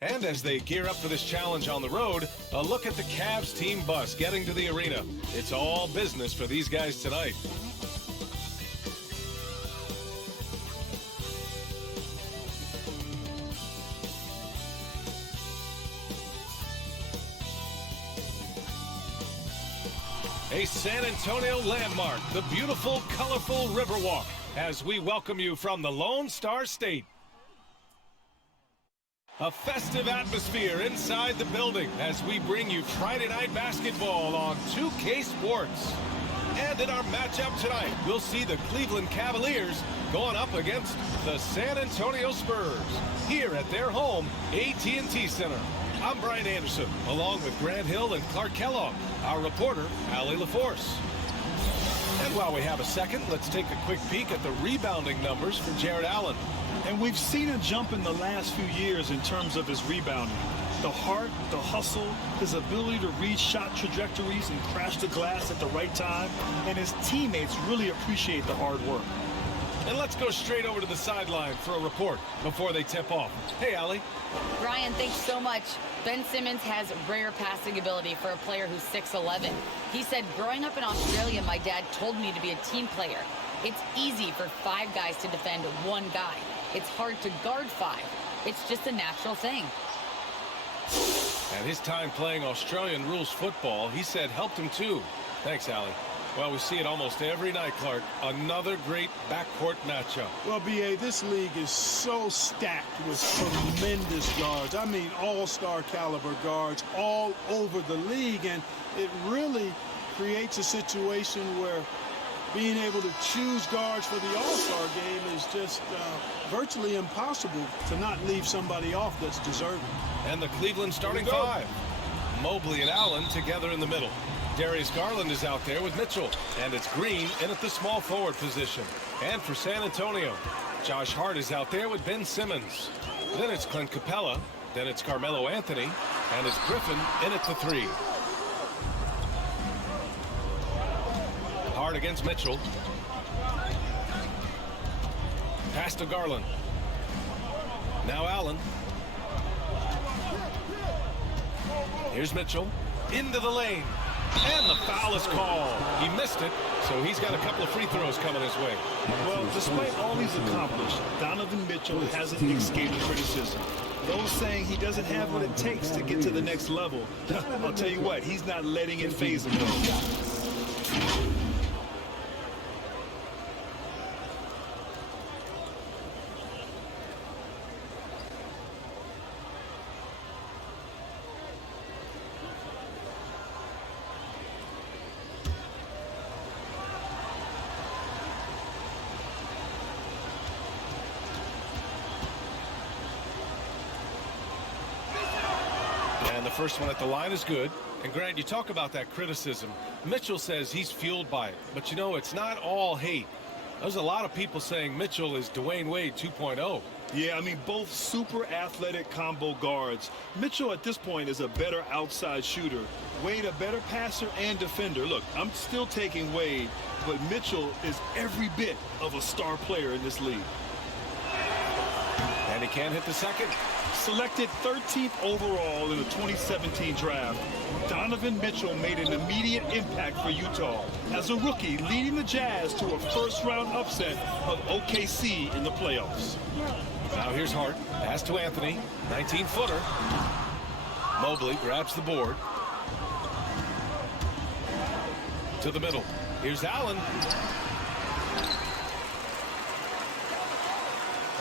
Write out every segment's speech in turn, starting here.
And as they gear up for this challenge on the road, a look at the Cavs team bus getting to the arena. It's all business for these guys tonight. A San Antonio landmark, the beautiful, colorful Riverwalk, as we welcome you from the Lone Star State. A festive atmosphere inside the building as we bring you Friday night basketball on 2K Sports. And in our matchup tonight, we'll see the Cleveland Cavaliers going up against the San Antonio Spurs here at their home, AT&T Center. I'm Brian Anderson, along with Grant Hill and Clark Kellogg, our reporter, Allie LaForce. And while we have a second, let's take a quick peek at the rebounding numbers for Jared Allen. And we've seen a jump in the last few years in terms of his rebounding. The heart, the hustle, his ability to read shot trajectories and crash the glass at the right time. And his teammates really appreciate the hard work. And let's go straight over to the sideline for a report before they tip off. Hey, Allie. Brian, thanks so much. Ben Simmons has rare passing ability for a player who's 6'11". He said, growing up in Australia, my dad told me to be a team player. It's easy for 5 guys to defend one guy. It's hard to guard 5. It's just a natural thing. And his time playing Australian rules football, he said, helped him too. Thanks, Allie. Well, we see it almost every night, Clark. Another great backcourt matchup. Well, B.A., this league is so stacked with tremendous guards. I mean, all-star caliber guards all over the league. And it really creates a situation where being able to choose guards for the all-star game is just virtually impossible to not leave somebody off that's deserving. And the Cleveland starting 5. Mobley and Allen together in the middle. Darius Garland is out there with Mitchell. And it's Green in at the small forward position. And for San Antonio, Josh Hart is out there with Ben Simmons. Then it's Clint Capella. Then it's Carmelo Anthony. And it's Griffin in at the 3. Hart against Mitchell. Pass to Garland. Now Allen. Here's Mitchell. Into the lane. And the foul is called. He missed it, so he's got a couple of free throws coming his way. Well, despite all he's accomplished, Donovan Mitchell hasn't escaped criticism. Those saying he doesn't have what it takes to get to the next level, I'll tell you what, he's not letting it faze him though. And the first one at the line is good. And Grant, you talk about that criticism. Mitchell says he's fueled by it. But, you know, it's not all hate. There's a lot of people saying Mitchell is Dwayne Wade 2.0. Yeah, I mean, both super athletic combo guards. Mitchell at this point is a better outside shooter. Wade a better passer and defender. Look, I'm still taking Wade, but Mitchell is every bit of a star player in this league. And he can't hit the second. Selected 13th overall in the 2017 draft, Donovan Mitchell made an immediate impact for Utah as a rookie, leading the Jazz to a first-round upset of OKC in the playoffs. Now here's Hart. Pass to Anthony. 19-footer. Mobley grabs the board. To the middle. Here's Allen.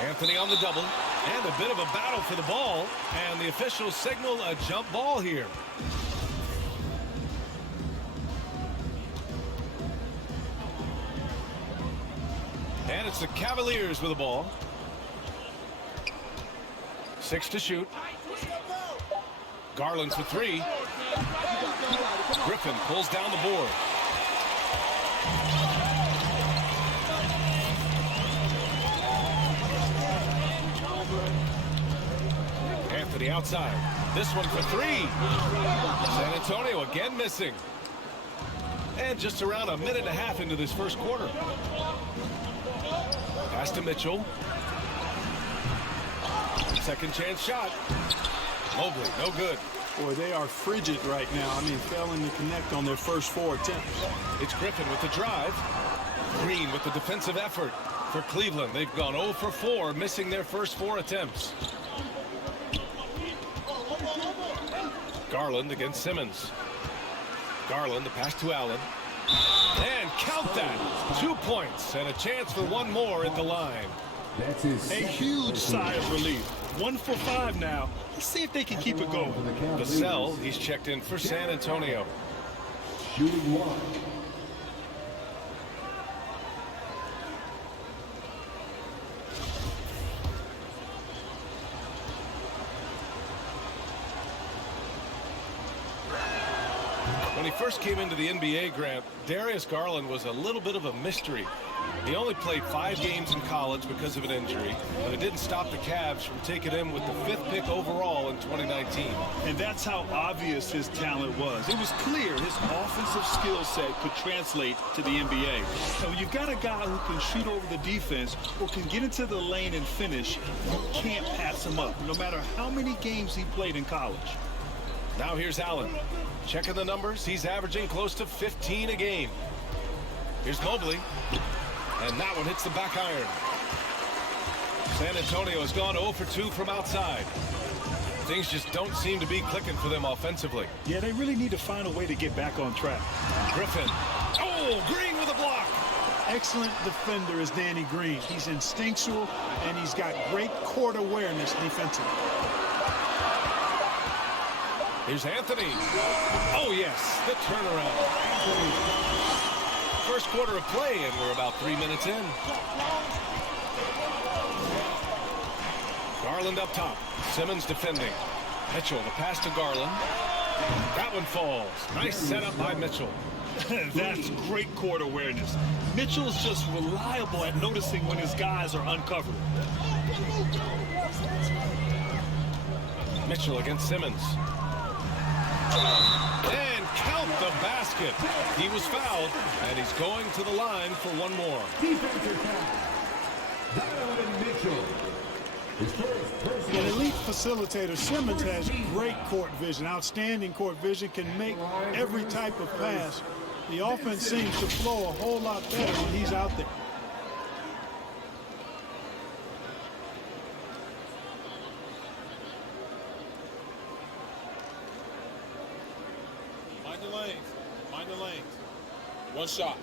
Anthony on the double. And a bit of a battle for the ball. And the officials signal a jump ball here. And it's the Cavaliers with the ball. 6 to shoot. Garland for 3. Griffin pulls down the board. Anthony outside. This one for 3. San Antonio again missing. And just around a minute and a half into this first quarter. Pass to Mitchell. Second chance shot. Mobley, no good. Boy, they are frigid right now. I mean, failing to connect on their first 4 attempts. It's Griffin with the drive. Green with the defensive effort for Cleveland. They've gone 0 for 4, missing their first 4 attempts. Garland against Simmons. Garland, the pass to Allen. And count that. 2 points and a chance for one more at the line. A huge sigh of relief. 1 for 5 now. Let's see if they can keep it going. Vassell, he's checked in for San Antonio. Shooting 1. 'When he first came into the NBA, Grant, Darius Garland was a little bit of a mystery. He only played 5 games in college because of an injury, but it didn't stop the Cavs from taking him with the 5th pick overall in 2019. And that's how obvious his talent was. It was clear his offensive skill set could translate to the NBA. So you've got a guy who can shoot over the defense or can get into the lane and finish. You can't pass him up, no matter how many games he played in college. Now here's Allen. Checking the numbers, he's averaging close to 15 a game. Here's Mobley. And that one hits the back iron. San Antonio has gone 0 for 2 from outside. Things just don't seem to be clicking for them offensively. Yeah, they really need to find a way to get back on track. Griffin. Oh, Green with a block. Excellent defender is Danny Green. He's instinctual, and he's got great court awareness defensively. Here's Anthony. Oh, yes, the turnaround. First quarter of play, and we're about 3 minutes in. Garland up top. Simmons defending. Mitchell, the pass to Garland. That one falls. Nice setup by Mitchell. That's great court awareness. Mitchell's just reliable at noticing when his guys are uncovered. Mitchell against Simmons. And count the basket. He was fouled, and he's going to the line for one more. Defensive foul. Donovan Mitchell. His first personal. An elite facilitator, Simmons has great court vision, outstanding court vision, can make every type of pass. The offense seems to flow a whole lot better when he's out there. Mind the lanes. Mind the lanes. One shot.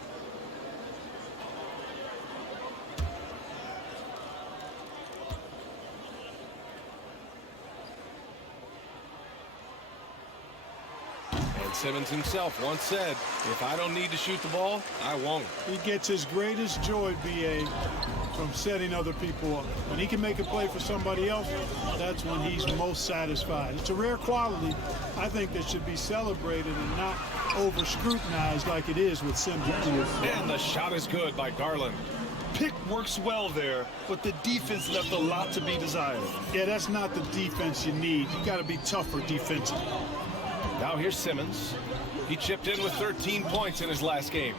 And Simmons himself once said, if I don't need to shoot the ball, I won't. He gets his greatest joy, B.A., from setting other people up. When he can make a play for somebody else, that's when he's most satisfied. It's a rare quality, I think, that should be celebrated and not over-scrutinized like it is with Simmons. And the shot is good by Garland. Pick works well there, but the defense left a lot to be desired. Yeah, that's not the defense you need. You got to be tougher defensively. Now here's Simmons. He chipped in with 13 points in his last game.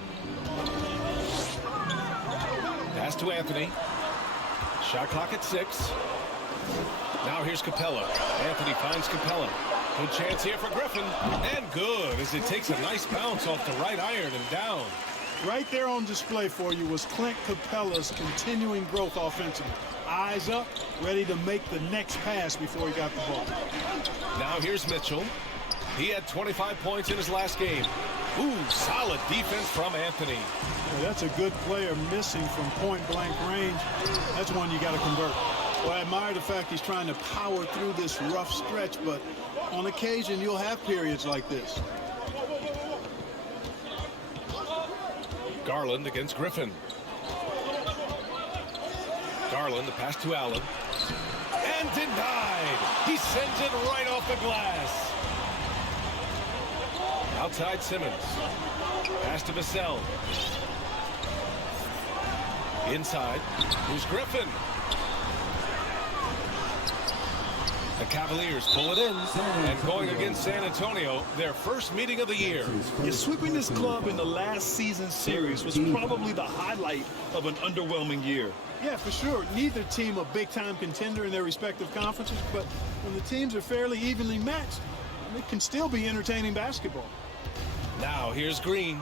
Pass to Anthony. Shot clock at 6. Now here's Capella. Anthony finds Capella. Good chance here for Griffin. And good as it takes a nice bounce off the right iron and down. Right there on display for you was Clint Capella's continuing growth offensively. Eyes up, ready to make the next pass before he got the ball. Now here's Mitchell. He had 25 points in his last game. Ooh, solid defense from Anthony. Well, that's a good player missing from point-blank range. That's one you got to convert. Well, I admire the fact he's trying to power through this rough stretch, but on occasion you'll have periods like this. Garland against Griffin. Garland, the pass to Allen. And denied. He sends it right off the glass. Outside Simmons. Pass to Vassell. Inside. Here's Griffin. The Cavaliers pull it in. And going against San Antonio, their first meeting of the year. Yeah, sweeping this club in the last season's series was probably the highlight of an underwhelming year. Yeah, for sure. Neither team a big-time contender in their respective conferences, but when the teams are fairly evenly matched, it can still be entertaining basketball. Now here's Green.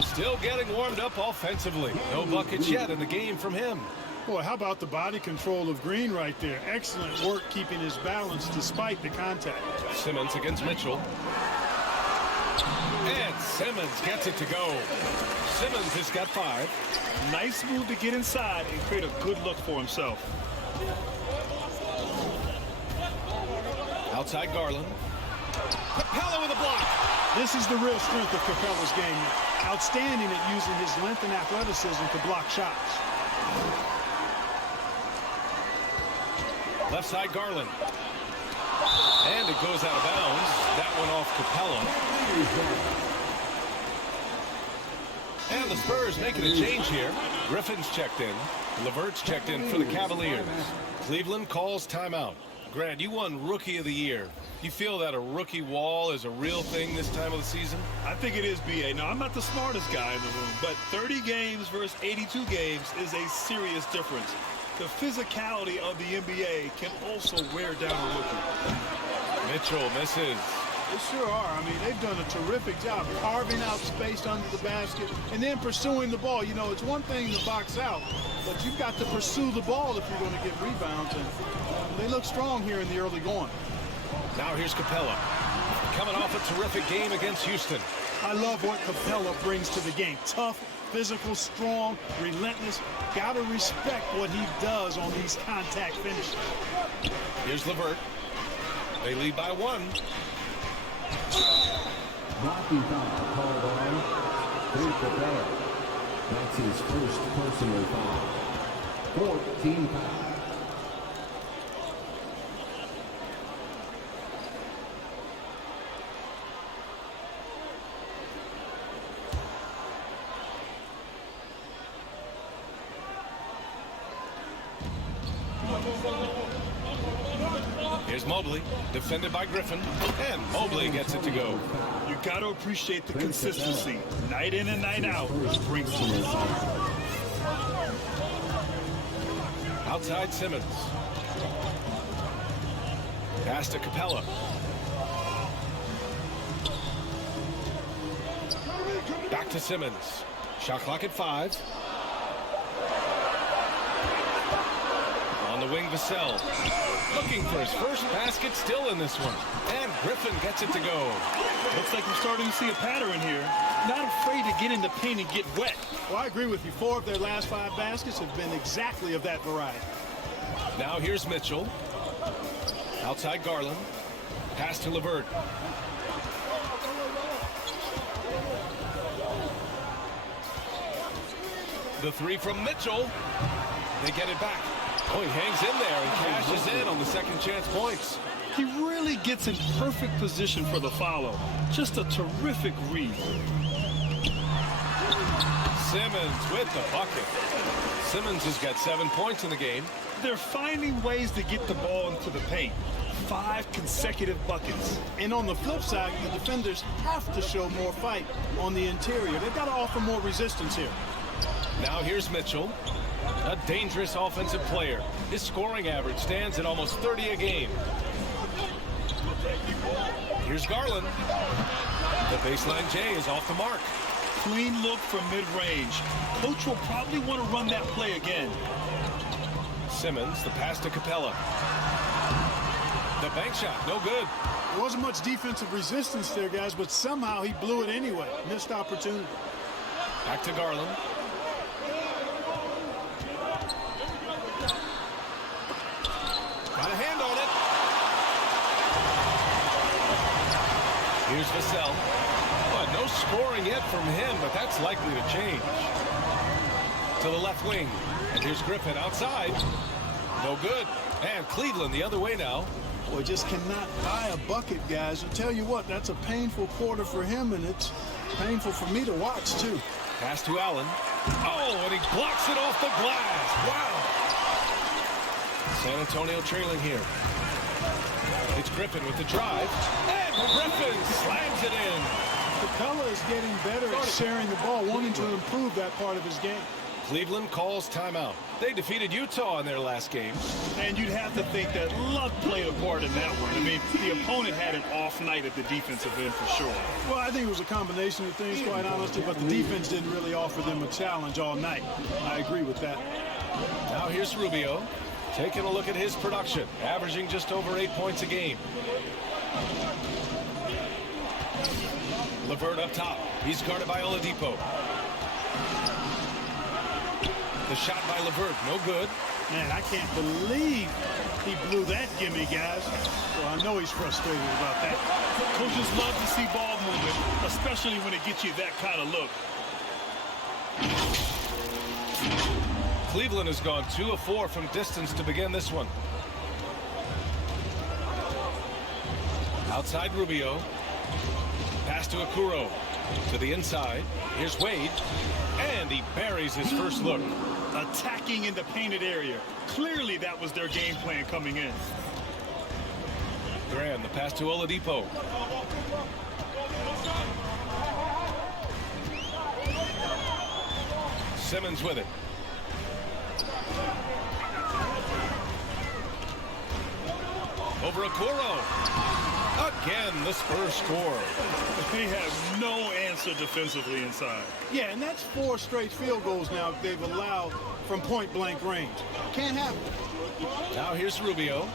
Still getting warmed up offensively. No buckets yet in the game from him. Boy, how about the body control of Green right there? Excellent work keeping his balance despite the contact. Simmons against Mitchell. And Simmons gets it to go. Simmons has got 5. Nice move to get inside and create a good look for himself. Outside Garland. Capella with a block. This is the real strength of Capella's game. Outstanding at using his length and athleticism to block shots. Left side Garland. And it goes out of bounds. That one off Capella. And the Spurs making a change here. Griffin's checked in. Levert's checked in for the Cavaliers. Cleveland calls timeout. Grant, you won Rookie of the Year. You feel that a rookie wall is a real thing this time of the season? I think it is, B.A. Now, I'm not the smartest guy in the room, but 30 games versus 82 games is a serious difference. The physicality of the NBA can also wear down a rookie. Mitchell misses. They sure are. I mean, they've done a terrific job carving out space under the basket and then pursuing the ball. You know, it's one thing to box out, but you've got to pursue the ball if you're going to get rebounds. And they look strong here in the early going. Now here's Capella. Coming off a terrific game against Houston. I love what Capella brings to the game. Tough, physical, strong, relentless. Got to respect what he does on these contact finishes. Here's Levert. They lead by 1. Blocking foul called on Clint Capella. That's his first personal foul. 14 fouls. Here's Mobley, defended by Griffin, and Mobley gets it to go. You got to appreciate the consistency. Night in and night out. Brings to his Outside Simmons. Pass to Capella. Back to Simmons. Shot clock at 5. On the wing, Vassell. Looking for his first basket, still in this one. And Griffin gets it to go. Looks like we're starting to see a pattern here. Not afraid to get in the paint and get wet. Well, I agree with you. 4 of their last 5 baskets have been exactly of that variety. Now here's Mitchell. Outside Garland. Pass to Levert. The 3 from Mitchell. They get it back. Oh, he hangs in there and cashes in on the second chance points. He really gets in perfect position for the follow. Just a terrific read. Simmons with the bucket. Simmons has got 7 points in the game. They're finding ways to get the ball into the paint. 5 consecutive buckets. And on the flip side, the defenders have to show more fight on the interior. They've got to offer more resistance here. Now here's Mitchell. A dangerous offensive player. His scoring average stands at almost 30 a game. Here's Garland. The baseline J is off the mark. Clean look from mid-range. Coach will probably want to run that play again. Simmons, the pass to Capella. The bank shot, no good. There wasn't much defensive resistance there, guys, but somehow he blew it anyway. Missed opportunity. Back to Garland. Got a hand on it. Here's Vassell. Well, no scoring yet from him, but that's likely to change. To the left wing. And here's Griffin outside. No good. And Cleveland the other way now. Boy, just cannot buy a bucket, guys. I'll tell you what, that's a painful quarter for him, and it's painful for me to watch, too. Pass to Allen. Oh, and he blocks it off the glass. Wow. San Antonio trailing here. It's Griffin with the drive. And Griffin slams it in. Capella is getting better at sharing the ball, wanting to improve that part of his game. Cleveland calls timeout. They defeated Utah in their last game. And you'd have to think that luck played a part in that one. I mean, the opponent had an off night at the defensive end for sure. Well, I think it was a combination of things, quite honestly, but the defense didn't really offer them a challenge all night. I agree with that. Now here's Rubio, taking a look at his production, averaging just over 8 points a game. LeVert up top. He's guarded by Oladipo. The shot by LeVert, no good. Man, I can't believe he blew that gimme, guys. Well, I know he's frustrated about that. Coaches love to see ball movement, especially when it gets you that kind of look. Cleveland has gone 2 of 4 from distance to begin this one. Outside Rubio. Pass to Okoro. To the inside. Here's Wade. And he buries his first look. Attacking in the painted area. Clearly that was their game plan coming in. Graham, the pass to Oladipo. Simmons with it. Over Okoro. Again, the Spurs score. They have no answer defensively inside. Yeah, and that's 4 straight field goals now they've allowed from point-blank range. Can't happen. Now here's Rubio.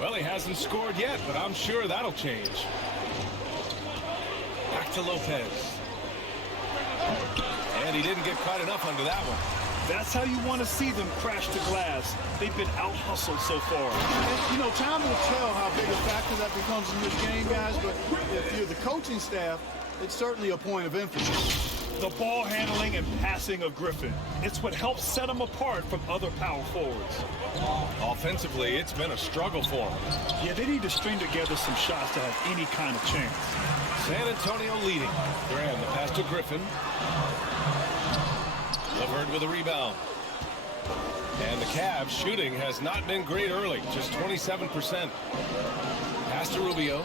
Well, he hasn't scored yet, but I'm sure that'll change. Back to Lopez. And he didn't get quite enough under that one. That's how you want to see them crash to glass. They've been out-hustled so far. And, you know, time will tell how big a factor that becomes in this game, guys, but if you're the coaching staff, it's certainly a point of emphasis. The ball handling and passing of Griffin. It's what helps set him apart from other power forwards. Offensively, it's been a struggle for him. Yeah, they need to string together some shots to have any kind of chance. San Antonio leading. Graham, the pass to Griffin. LeVert with a rebound. And the Cavs shooting has not been great early, just 27%. Pass to Rubio.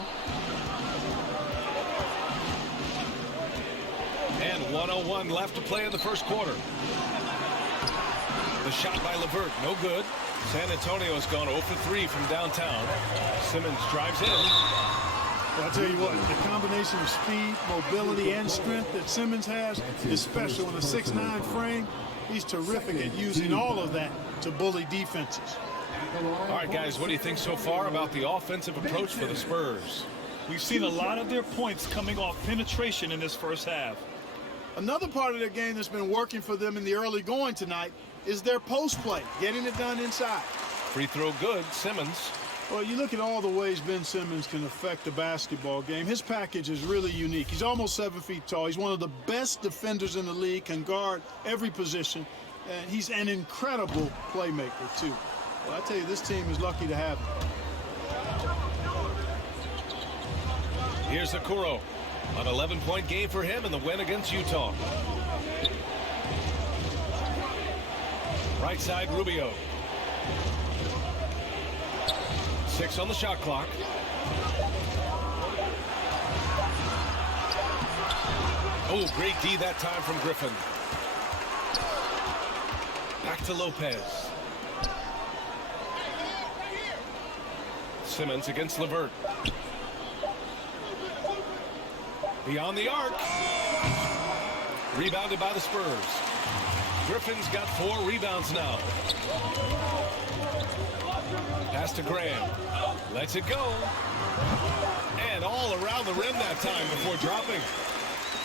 And 1:01 left to play in the first quarter. The shot by LeVert, no good. San Antonio has gone 0 for 3 from downtown. Simmons drives in. Well, I'll tell you what, the combination of speed, mobility, and strength that Simmons has is special in a 6'9" frame. He's terrific at using all of that to bully defenses. All right, guys, what do you think so far about the offensive approach for the Spurs? We've seen a lot of their points coming off penetration in this first half. Another part of their game that's been working for them in the early going tonight is their post play, getting it done inside. Free throw good, Simmons. Well, you look at all the ways Ben Simmons can affect the basketball game. His package is really unique. He's almost 7 feet tall. He's one of the best defenders in the league, can guard every position. And he's an incredible playmaker, too. Well, I tell you, this team is lucky to have him. Here's Okoro. An 11-point game for him in the win against Utah. Right side, Rubio. 6 on the shot clock. Oh, great D that time from Griffin. Back to Lopez. Simmons against LeVert. Beyond the arc. Rebounded by the Spurs. Griffin's got 4 rebounds now. Pass to Graham. Lets it go. And all around the rim that time before dropping.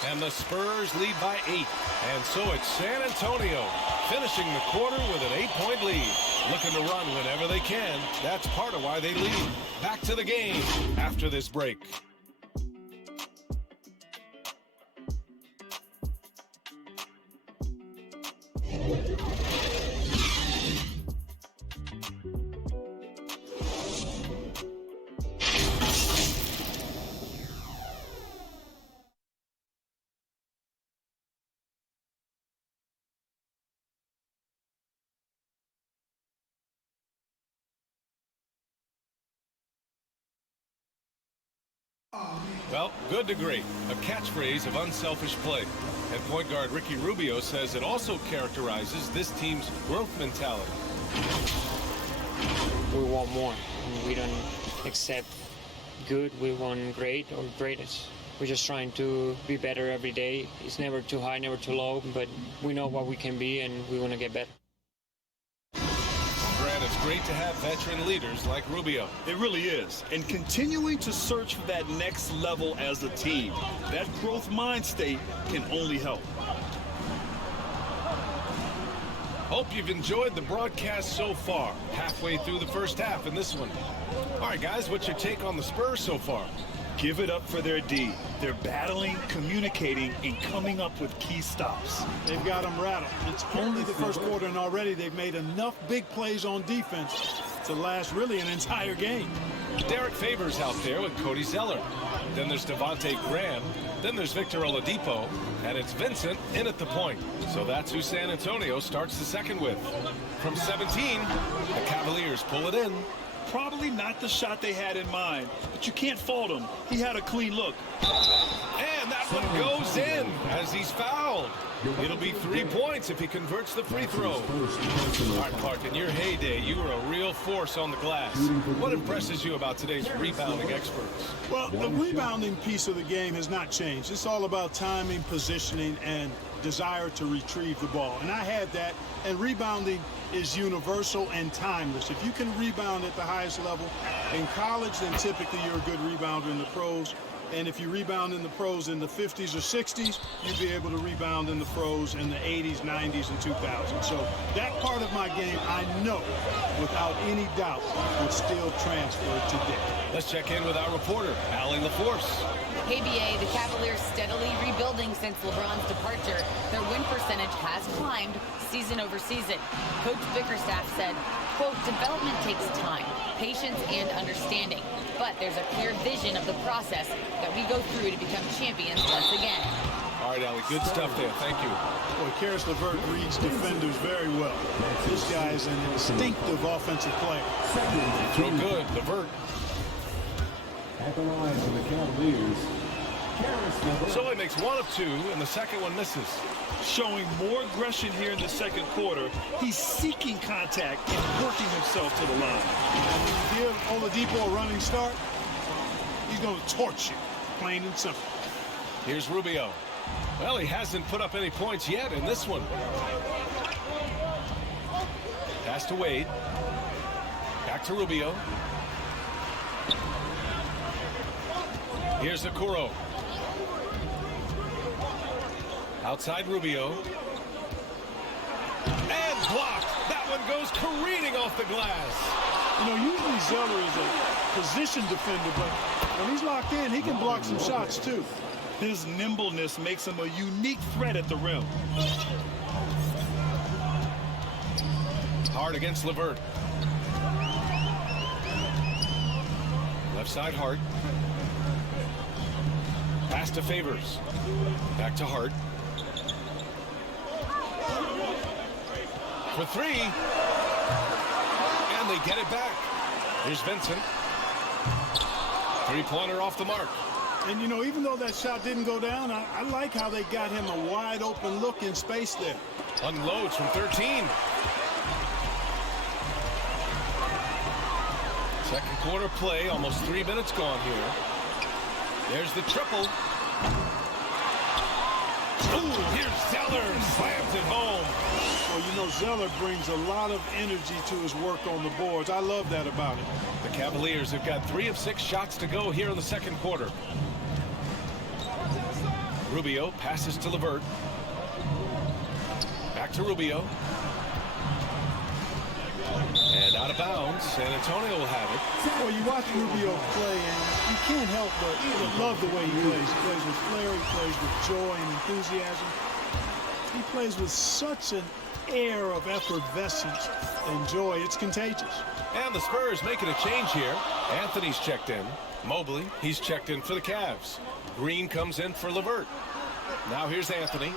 And the Spurs lead by 8. And so it's San Antonio finishing the quarter with an 8-point lead. Looking to run whenever they can. That's part of why they lead. Back to the game after this break. Oh, man. Well, good to great. A catchphrase of unselfish play. And point guard Ricky Rubio says it also characterizes this team's growth mentality. We want more. We don't accept good. We want great or greatest. We're just trying to be better every day. It's never too high, never too low, but we know what we can be and we want to get better. Grant, it's great to have veteran leaders like Rubio. It really is. And continuing to search for that next level as a team. That growth mind state can only help. Hope you've enjoyed the broadcast so far. Halfway through the first half in this one. All right, guys, what's your take on the Spurs so far? Give it up for their D. They're battling, communicating, and coming up with key stops. They've got them rattled. It's only the first quarter, and already they've made enough big plays on defense to last really an entire game. Derek Favors out there with Cody Zeller. Then there's Devontae Graham. Then there's Victor Oladipo. And it's Vincent in at the point. So that's who San Antonio starts the second with. From 17, the Cavaliers pull it in. Probably not the shot they had in mind, but you can't fault him. He had a clean look. And that one goes in as he's fouled. It'll be 3 points if he converts the free throw. All right, Clark, in your heyday, you were a real force on the glass. What impresses you about today's rebounding experts? Well, the rebounding piece of the game has not changed. It's all about timing, positioning, and desire to retrieve the ball. And I had that, and rebounding is universal and timeless. If you can rebound at the highest level in college, then typically you're a good rebounder in the pros. And if you rebound in the pros in the 50s or 60s, you'd be able to rebound in the pros in the 80s, 90s, and 2000s. So that part of my game, I know, without any doubt, would still transfer today. Let's check in with our reporter, Allie LaForce. Hey, BA, the Cavaliers steadily rebuilding since LeBron's departure. Their win percentage has climbed season over season. Coach Bickerstaff said, quote, development takes time, patience, and understanding. But there's a clear vision of the process that we go through to become champions once again. All right, Allie, good stuff there. Thank you. Boy, Karis LeVert reads defenders very well. This guy is an instinctive offensive player. Throw good, LeVert. At the line for the Cavaliers, Karis LeVert. So he makes 1 of 2, and the second one misses. Showing more aggression here in the second quarter. He's seeking contact and working himself to the line. When you give Oladipo a running start, he's going to torch you, plain and simple. Here's Rubio. Well, he hasn't put up any points yet in this one. Pass to Wade. Back to Rubio. Here's Okoro. Outside Rubio. And blocked. That one goes careening off the glass. You know, usually Zeller is a position defender, but when he's locked in, he can block some shots too. His nimbleness makes him a unique threat at the rim. Hart against LeVert. Left side Hart. Pass to Favors. Back to Hart. For 3. And they get it back. Here's Vincent. Three-pointer off the mark. And, you know, even though that shot didn't go down, I like how they got him a wide-open look in space there. Unloads from 13. Second quarter play, almost 3 minutes gone here. There's the triple. Ooh, here's Zeller, slams it home. Well, you know, Zeller brings a lot of energy to his work on the boards. I love that about him. The Cavaliers have got 3 of 6 shots to go here in the second quarter. Rubio passes to LeVert. Back to Rubio. And out of bounds. San Antonio will have it. Well, you watch Rubio play, and you can't help but love the way he plays. He plays with flair, he plays with joy and enthusiasm. He plays with such an air of effervescence and joy. It's contagious. And the Spurs making a change here. Anthony's checked in. Mobley, he's checked in for the Cavs. Green comes in for LeVert. Now here's Anthony.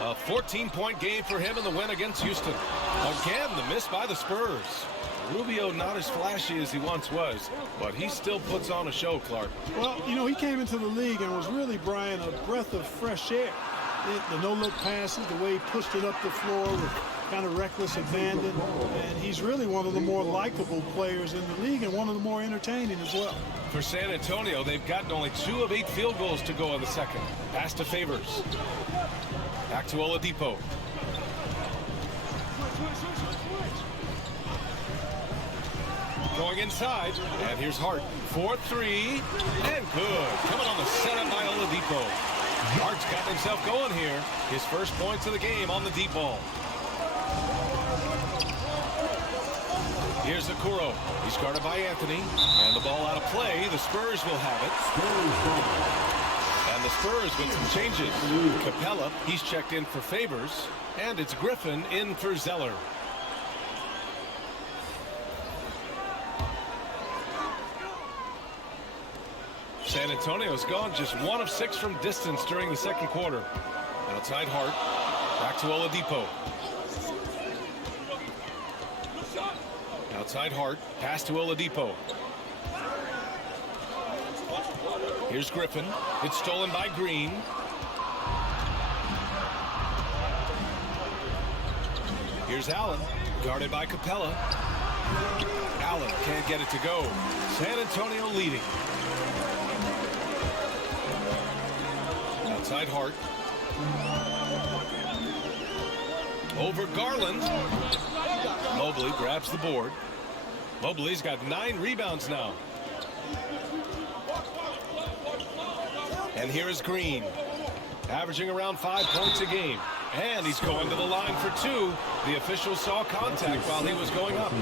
A 14-point game for him in the win against Houston. Again, the miss by the Spurs. Rubio not as flashy as he once was, but he still puts on a show, Clark. Well, you know, he came into the league and was really, Brian, a breath of fresh air. The no-look passes, the way he pushed it up the floor with kind of reckless abandon. And he's really one of the more likable players in the league and one of the more entertaining as well. For San Antonio, they've gotten only 2 of 8 field goals to go in the second. Pass to Favors. Back to Oladipo. Going inside, and here's Hart. 4-3, and good. Coming on the setup by Oladipo. Hart's got himself going here. His first points of the game on the deep ball. Here's Okoro. He's guarded by Anthony, and the ball out of play. The Spurs will have it. And the Spurs with some changes. Capella, he's checked in for Favors, and it's Griffin in for Zeller. San Antonio's gone just 1 of 6 from distance during the second quarter. Outside Hart. Back to Oladipo. Outside Hart. Pass to Oladipo. Here's Griffin. It's stolen by Green. Here's Allen. Guarded by Capella. Allen can't get it to go. San Antonio leading. Outside Hart. Over Garland. Mobley grabs the board. Mobley's got 9 rebounds now. And here is Green. Averaging around 5 points a game. And he's going to the line for 2. The official saw contact while he was going up.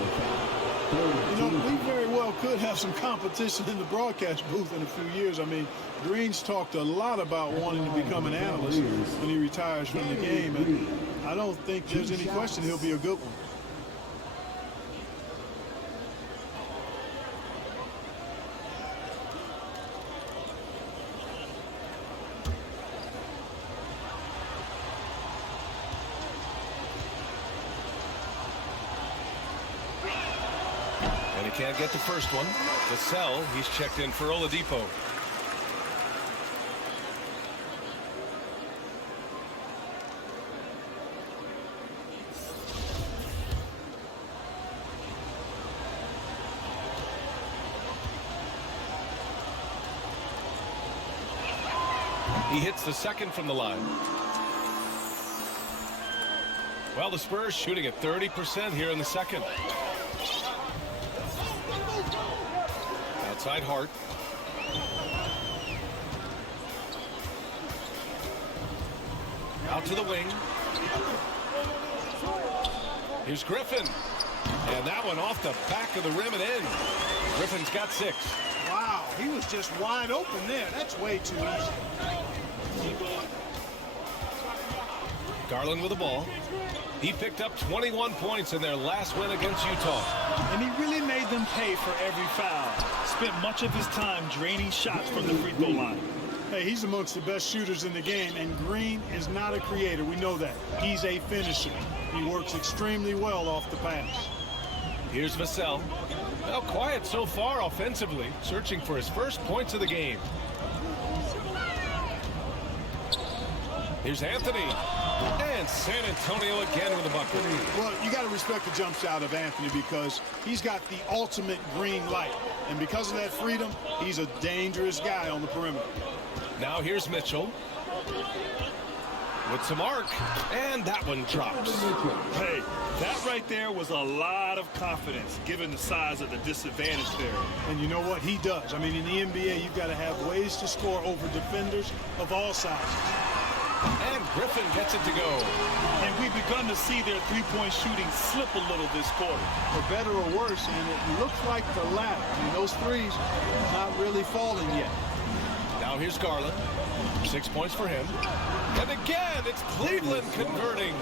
You know, we very well could have some competition in the broadcast booth in a few years. I mean, Green's talked a lot about wanting to become an analyst when he retires from the game, and I don't think there's any question he'll be a good one. And he can't get the first one. Vassell, he's checked in for Oladipo. He hits the second from the line. Well, the Spurs shooting at 30% here in the second. Outside Hart. Out to the wing. Here's Griffin. And that one off the back of the rim and in. Griffin's got 6. Wow, he was just wide open there. That's way too easy. Garland with the ball. He picked up 21 points in their last win against Utah. And he really made them pay for every foul. Spent much of his time draining shots from the free throw line. Hey, he's amongst the best shooters in the game, and Green is not a creator. We know that. He's a finisher. He works extremely well off the pass. Here's Vassell. Well, quiet so far offensively, searching for his first points of the game. Here's Anthony. And San Antonio again with a bucket. Well, you got to respect the jump shot of Anthony because he's got the ultimate green light. And because of that freedom, he's a dangerous guy on the perimeter. Now here's Mitchell. With some arc. And that one drops. Hey, that right there was a lot of confidence given the size of the disadvantage there. And you know what? He does. I mean, in the NBA, you've got to have ways to score over defenders of all sizes. And Griffin gets it to go. And we've begun to see their three-point shooting slip a little this quarter. For better or worse, and it looks like the latter. I mean, those threes not really falling yet. Now here's Garland. 6 points for him. And again, it's Cleveland converting.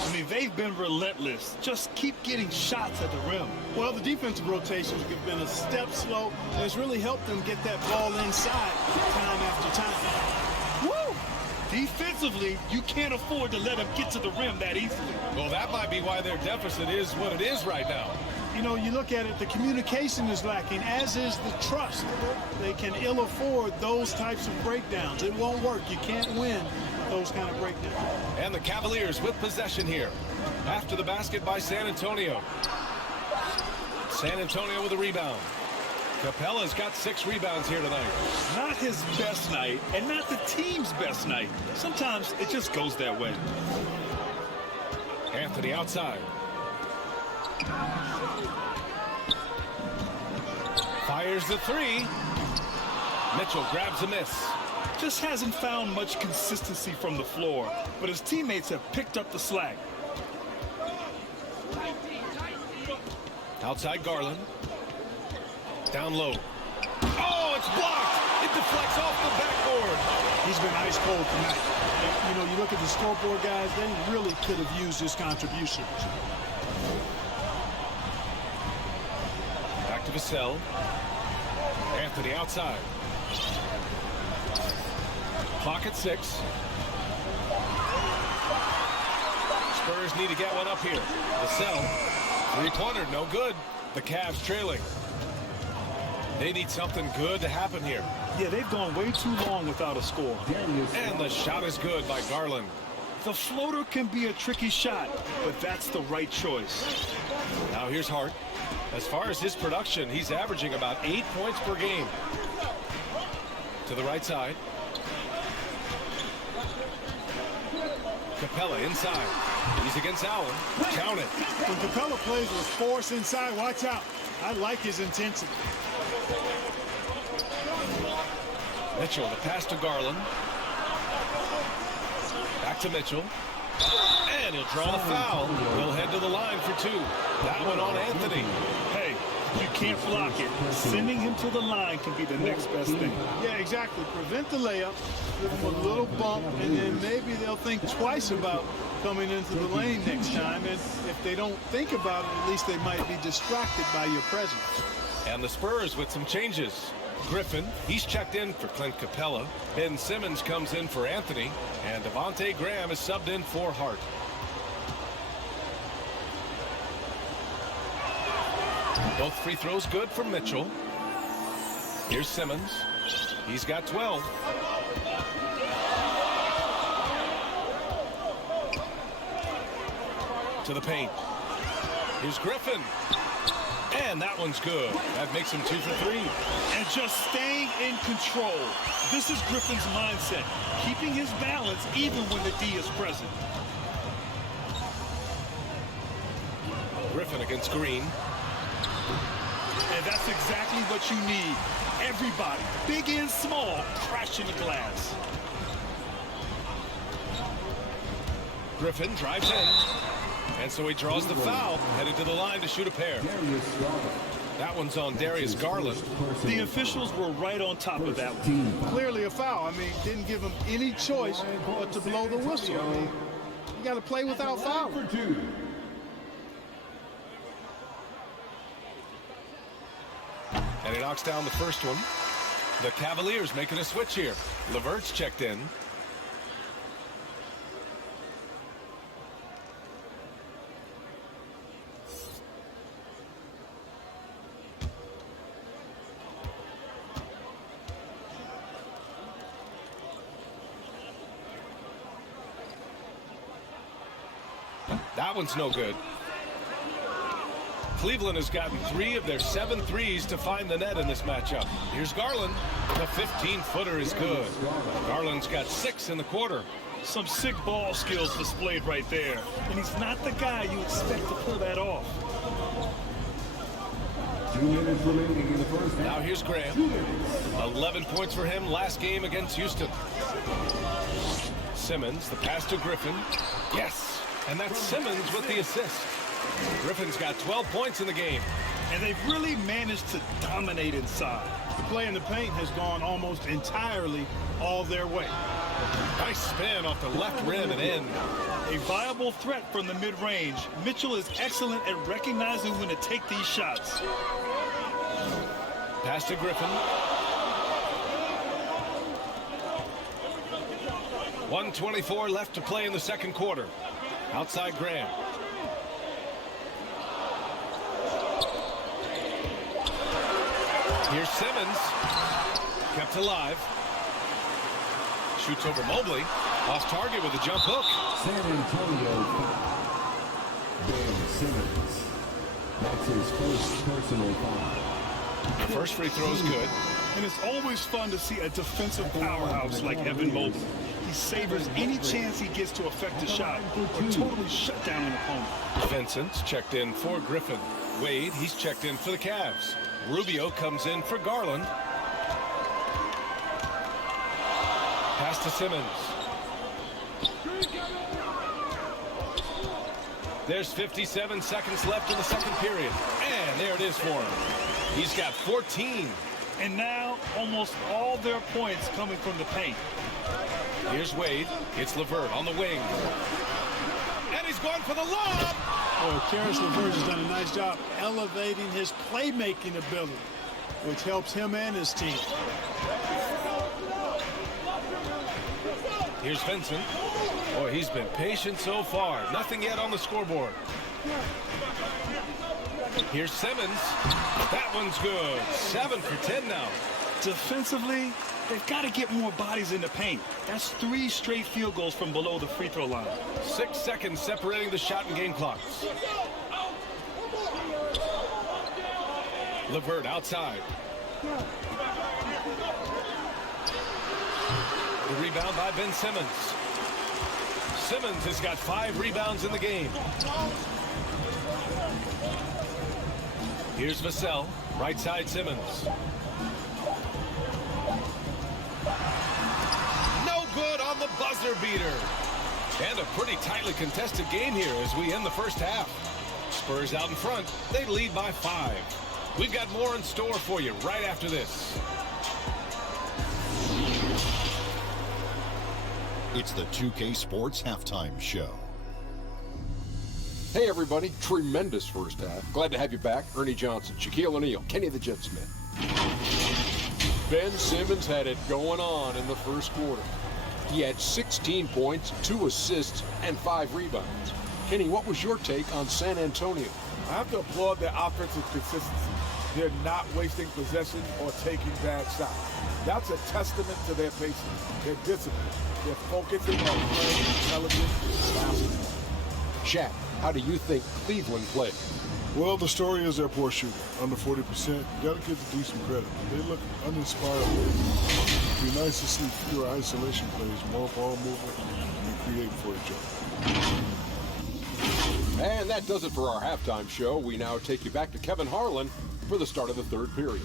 I mean, they've been relentless. Just keep getting shots at the rim. Well, the defensive rotations have been a step slow, and it's really helped them get that ball inside time after time. Woo! Defensively, you can't afford to let them get to the rim that easily. Well, that might be why their deficit is what it is right now. you know, you look at it, the communication is lacking, as is the trust. They can ill afford those types of breakdowns. It won't work. You can't win those kind of breakdowns. And the Cavaliers with possession here. After the basket by San Antonio. San Antonio with a rebound. Capella's got 6 rebounds here tonight. Not his best night, and not the team's best night. Sometimes it just goes that way. Anthony outside. Fires the 3. Mitchell grabs a miss. Just hasn't found much consistency from the floor, but his teammates have picked up the slack. Outside Garland. Down low. Oh, it's blocked. It deflects off the backboard. He's been ice cold tonight. And, you know, you look at the scoreboard, guys, they really could have used his contribution. Back to Vassell. Anthony outside. Clock at 6. Spurs need to get one up here. Vassell. 3-pointer, no good. The Cavs trailing. They need something good to happen here. Yeah, they've gone way too long without a score. And the shot is good by Garland. The floater can be a tricky shot, but that's the right choice. Now here's Hart. As far as his production, he's averaging about 8 points per game. To the right side. Capella inside. He's against Allen. Count it. When Capella plays with force inside, watch out. I like his intensity. Mitchell, the pass to Garland. Back to Mitchell. And he'll draw the foul. He'll head to the line for 2. That one on Anthony. Hey, you can't block it. Sending him to the line can be the next best thing. Yeah, exactly. Prevent the layup, give them a little bump, and then maybe they'll think twice about coming into the lane next time. And if they don't think about it, at least they might be distracted by your presence. And the Spurs with some changes. Griffin, he's checked in for Clint Capella. Ben Simmons comes in for Anthony. And Devontae Graham is subbed in for Hart. Both free throws good for Mitchell. Here's Simmons. He's got 12. To the paint. Here's Griffin. And that one's good. That makes him 2 for 3. And just staying in control. This is Griffin's mindset. Keeping his balance even when the D is present. Griffin against Green. And that's exactly what you need. Everybody, big and small, crashing the glass. Griffin drives in. And so he draws the foul, headed to the line to shoot a pair. That one's on Darius Garland. The officials were right on top of that one. Clearly a foul. I mean, didn't give him any choice but to blow the whistle. I mean, you got to play without foul. And he knocks down the first one. The Cavaliers making a switch here. LeVert's checked in. That one's no good. Cleveland has gotten 3 of their 7 threes to find the net in this matchup. Here's Garland. The 15-footer is good. Garland's got 6 in the quarter. Some sick ball skills displayed right there. And he's not the guy you expect to pull that off. 2 minutes remaining in the first half. Now here's Graham. 11 points for him last game against Houston. Simmons, the pass to Griffin. Yes. And that's Simmons with the assist. Griffin's got 12 points in the game. And they've really managed to dominate inside. The play in the paint has gone almost entirely all their way. Nice spin off the left rim and in. A viable threat from the mid-range. Mitchell is excellent at recognizing when to take these shots. Pass to Griffin. 1:24 left to play in the second quarter. Outside Graham. Here's Simmons. Kept alive. Shoots over Mobley. Off target with a jump hook. San Antonio foul. Ben Simmons. That's his first personal foul. The first free throw is good. And it's always fun to see a defensive powerhouse like Evan Mobley. He savors any chance he gets to affect a shot or totally shut down an opponent. Vincent's checked in for Griffin. Wade, he's checked in for the Cavs. Rubio comes in for Garland. Pass to Simmons. There's 57 seconds left in the second period. And there it is for him. He's got 14. And now almost all their points coming from the paint. Here's Wade. It's LeVert on the wing. And he's going for the lob. Well, Karis LeVert has done a nice job elevating his playmaking ability, which helps him and his team. Here's Vincent. Boy, he's been patient so far. Nothing yet on the scoreboard. Here's Simmons. That one's good. 7 for 10 now. Defensively, they've got to get more bodies in the paint. That's 3 straight field goals from below the free throw line. 6 seconds separating the shot and game clocks. LeVert outside. The rebound by Ben Simmons. Simmons has got 5 rebounds in the game. Here's Vassell, right side Simmons. No good on the buzzer beater. And a pretty tightly contested game here as we end the first half. Spurs out in front. They lead by 5. We've got more in store for you right after this. It's the 2K Sports Halftime Show. Hey everybody, tremendous first half. Glad to have you back. Ernie Johnson, Shaquille O'Neal, Kenny the Jet Smith. Ben Simmons had it going on in the first quarter. He had 16 points, 2 assists, and 5 rebounds. Kenny, what was your take on San Antonio? I have to applaud their offensive consistency. They're not wasting possession or taking bad shots. That's a testament to their patience, their discipline. They're focusing on playing intelligent basketball. Shaq, how do you think Cleveland played? Well, the story is their poor shooting, under 40%. You got to give the D some credit. They look uninspired. It'd be nice to see fewer isolation plays, more ball movement, and create for each other. And that does it for our halftime show. We now take you back to Kevin Harlan for the start of the third period.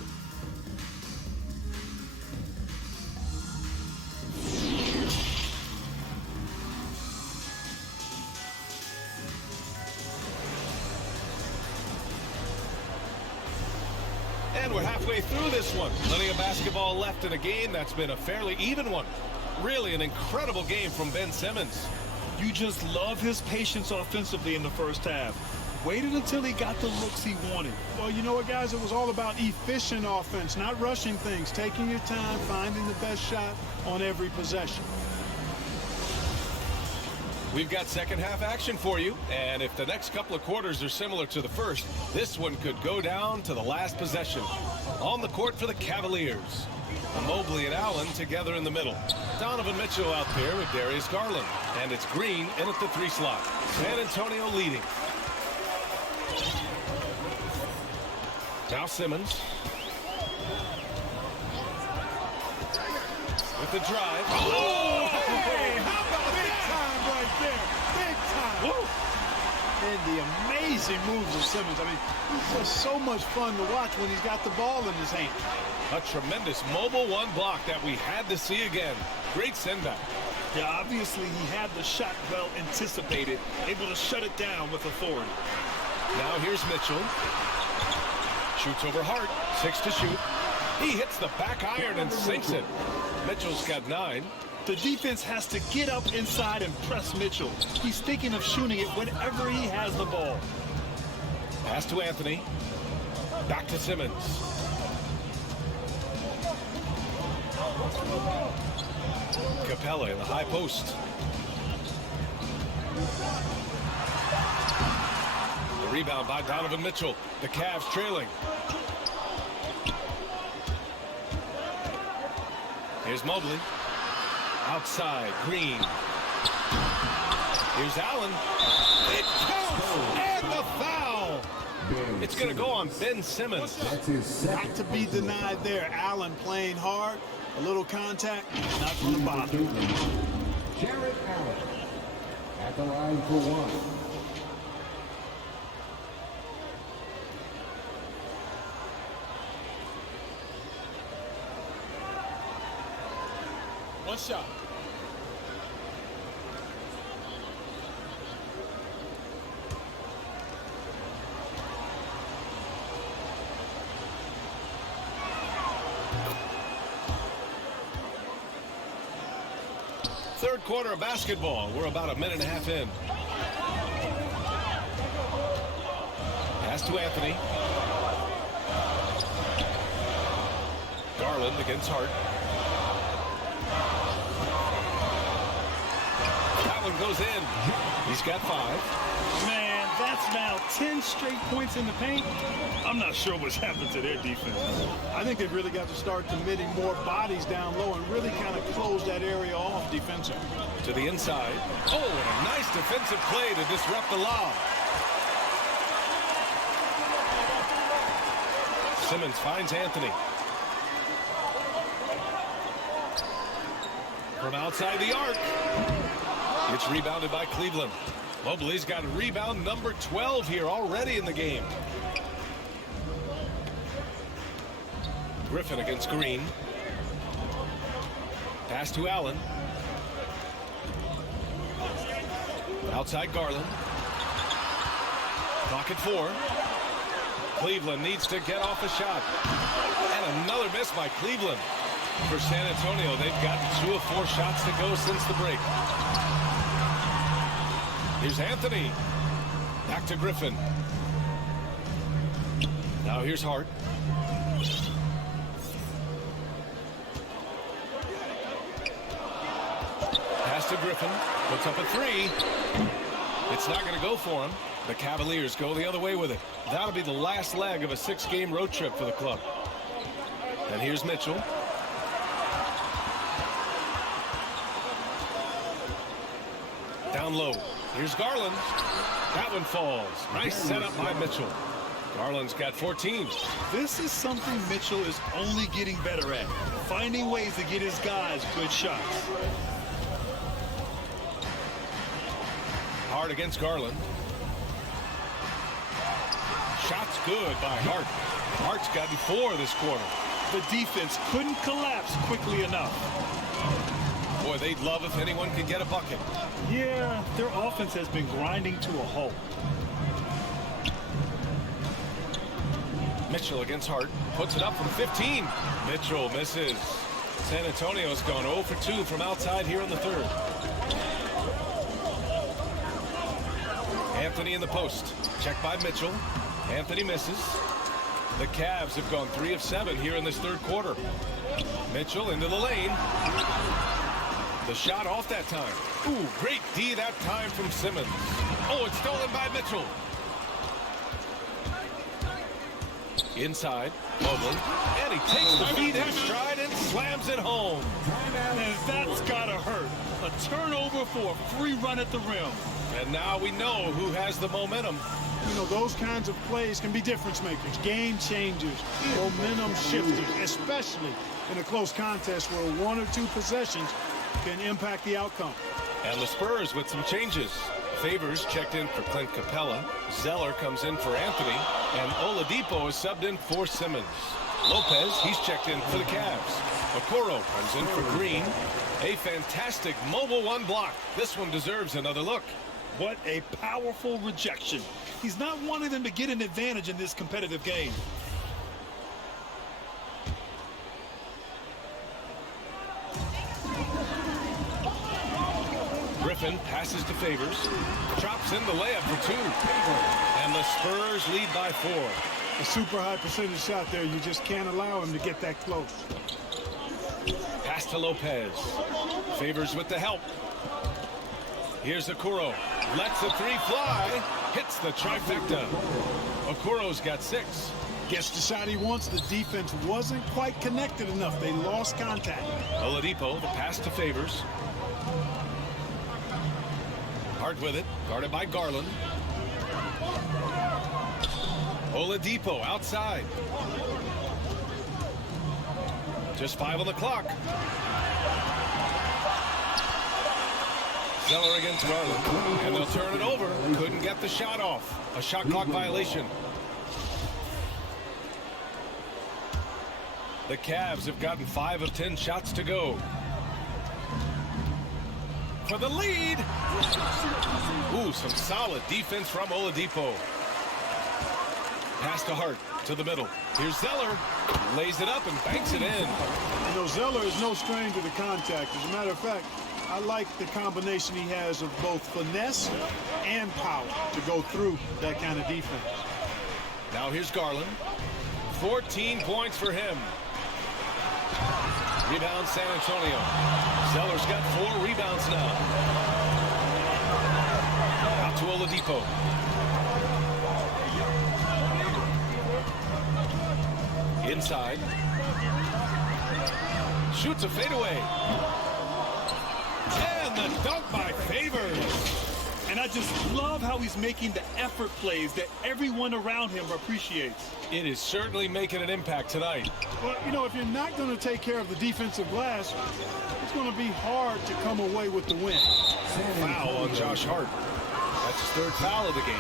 And we're halfway through this one. Plenty of basketball left in a game that's been a fairly even one. Really an incredible game from Ben Simmons. You just love his patience offensively in the first half. Waited until he got the looks he wanted. Well, you know what, guys? It was all about efficient offense, not rushing things, taking your time, finding the best shot on every possession. We've got second half action for you, and if the next couple of quarters are similar to the first, this one could go down to the last possession. On the court for the Cavaliers. Mobley and Allen together in the middle. Donovan Mitchell out there with Darius Garland. And it's Green in at the 3 slot. San Antonio leading. Now Simmons. With the drive. Oh, hey, how about big time right there? Big time. Woo. And the amazing moves of Simmons. I mean, he's just so much fun to watch when he's got the ball in his hand. A tremendous mobile one block that we had to see again. Great send back. Yeah, obviously he had the shot well anticipated, able to shut it down with authority. Now here's Mitchell. Shoots over Hart. 6 to shoot. He hits the back iron and sinks it. Mitchell's got 9. The defense has to get up inside and press Mitchell. He's thinking of shooting it whenever he has the ball. Pass to Anthony. Back to Simmons. Capella in the high post. The rebound by Donovan Mitchell. The Cavs trailing. Here's Mobley. Outside, Green. Here's Allen. It counts! And the foul! It's going to go on Ben Simmons. Not to be denied there. Allen playing hard. A little contact, not going to bother. Jared Allen at the line for one. One shot. Third quarter of basketball. We're about a minute and a half in. Pass to Anthony. Garland against Hart. That one goes in. He's got 5. Man, that's now 10 straight points in the paint. I'm not sure what's happened to their defense. I think they've really got to start committing more bodies down low and really kind of close that area off defensively. To the inside. Oh, and a nice defensive play to disrupt the lob. Simmons finds Anthony. From outside the arc. It's rebounded by Cleveland. Mobley's got rebound number 12 here already in the game. Griffin against Green. Pass to Allen. Outside Garland. Clock at 4. Cleveland needs to get off a shot. And another miss by Cleveland. For San Antonio, they've got 2 of 4 shots to go since the break. Here's Anthony. Back to Griffin. Now here's Hart. Pass to Griffin. Puts up a 3. It's not going to go for him. The Cavaliers go the other way with it. That'll be the last leg of a 6-game road trip for the club. And here's Mitchell. Down low. Here's Garland. That one falls. Nice setup by Mitchell. Garland's got 14. This is something Mitchell is only getting better at. Finding ways to get his guys good shots. Hart against Garland. Shots good by Hart. Hart's got 4 this quarter. The defense couldn't collapse quickly enough. Boy, they'd love if anyone could get a bucket. Yeah, their offense has been grinding to a halt. Mitchell against Hart. Puts it up from 15. Mitchell misses. San Antonio's gone 0 for 2 from outside here in the third. Anthony in the post. Check by Mitchell. Anthony misses. The Cavs have gone 3 of 7 here in this third quarter. Mitchell into the lane. The shot off that time. Ooh, great D that time from Simmons. Oh, it's stolen by Mitchell. Inside, Mobley. And he takes the feet in stride and slams it home. And that's gotta hurt. A turnover for a free run at the rim. And now we know who has the momentum. You know, those kinds of plays can be difference makers, game changers, momentum shifters, especially in a close contest where 1 or 2 possessions can impact the outcome. And the Spurs with some changes. Favors checked in for Clint Capella. Zeller comes in for Anthony. And Oladipo is subbed in for Simmons. Lopez, he's checked in for the Cavs. Okoro comes in for Green. A fantastic mobile 1 block. This one deserves another look. What a powerful rejection. He's not wanting them to get an advantage in this competitive game. Griffin passes to Favors. Drops in the layup for 2. And the Spurs lead by 4. A super high percentage shot there. You just can't allow him to get that close. Pass to Lopez. Favors with the help. Here's Okoro. Lets the 3 fly. Hits the trifecta. Okoro's got 6. Gets the shot he wants. The defense wasn't quite connected enough. They lost contact. Oladipo, the pass to Favors. Hart with it, guarded by Garland. Oladipo outside. Just 5 on the clock. Zeller against Garland, and they'll turn it over. Couldn't get the shot off. A shot clock violation. The Cavs have gotten 5 of 10 shots to go. For the lead. Ooh, some solid defense from Oladipo. Pass to Hart, to the middle. Here's Zeller. Lays it up and banks it in. You know, Zeller is no stranger to contact. As a matter of fact, I like the combination he has of both finesse and power to go through that kind of defense. Now here's Garland. 14 points for him. Rebound San Antonio. Zeller's got 4 rebounds now. Out to Oladipo. Inside. Shoots a fadeaway. And the dunk by Favors. And I just love how he's making the effort plays that everyone around him appreciates. It is certainly making an impact tonight. Well, you know, if you're not going to take care of the defensive glass, it's going to be hard to come away with the win. Foul on Josh Hart. That's his 3rd foul of the game.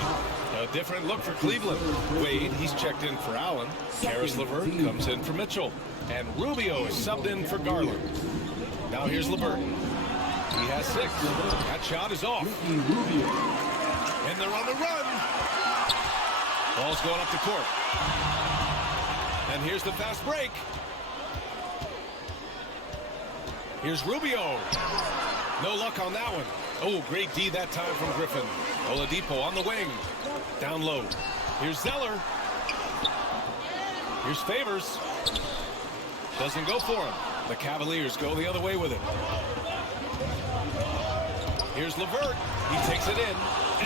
A different look for Cleveland. Wade, he's checked in for Allen. Karis LeVert comes in for Mitchell. And Rubio is subbed in for Garland. Now here's LeVert. He has 6. That shot is off. And they're on the run. Ball's going up the court. And here's the fast break. Here's Rubio. No luck on that one. Oh, great D that time from Griffin. Oladipo on the wing. Down low. Here's Zeller. Here's Favors. Doesn't go for him. The Cavaliers go the other way with it. Here's LeVert. He takes it in.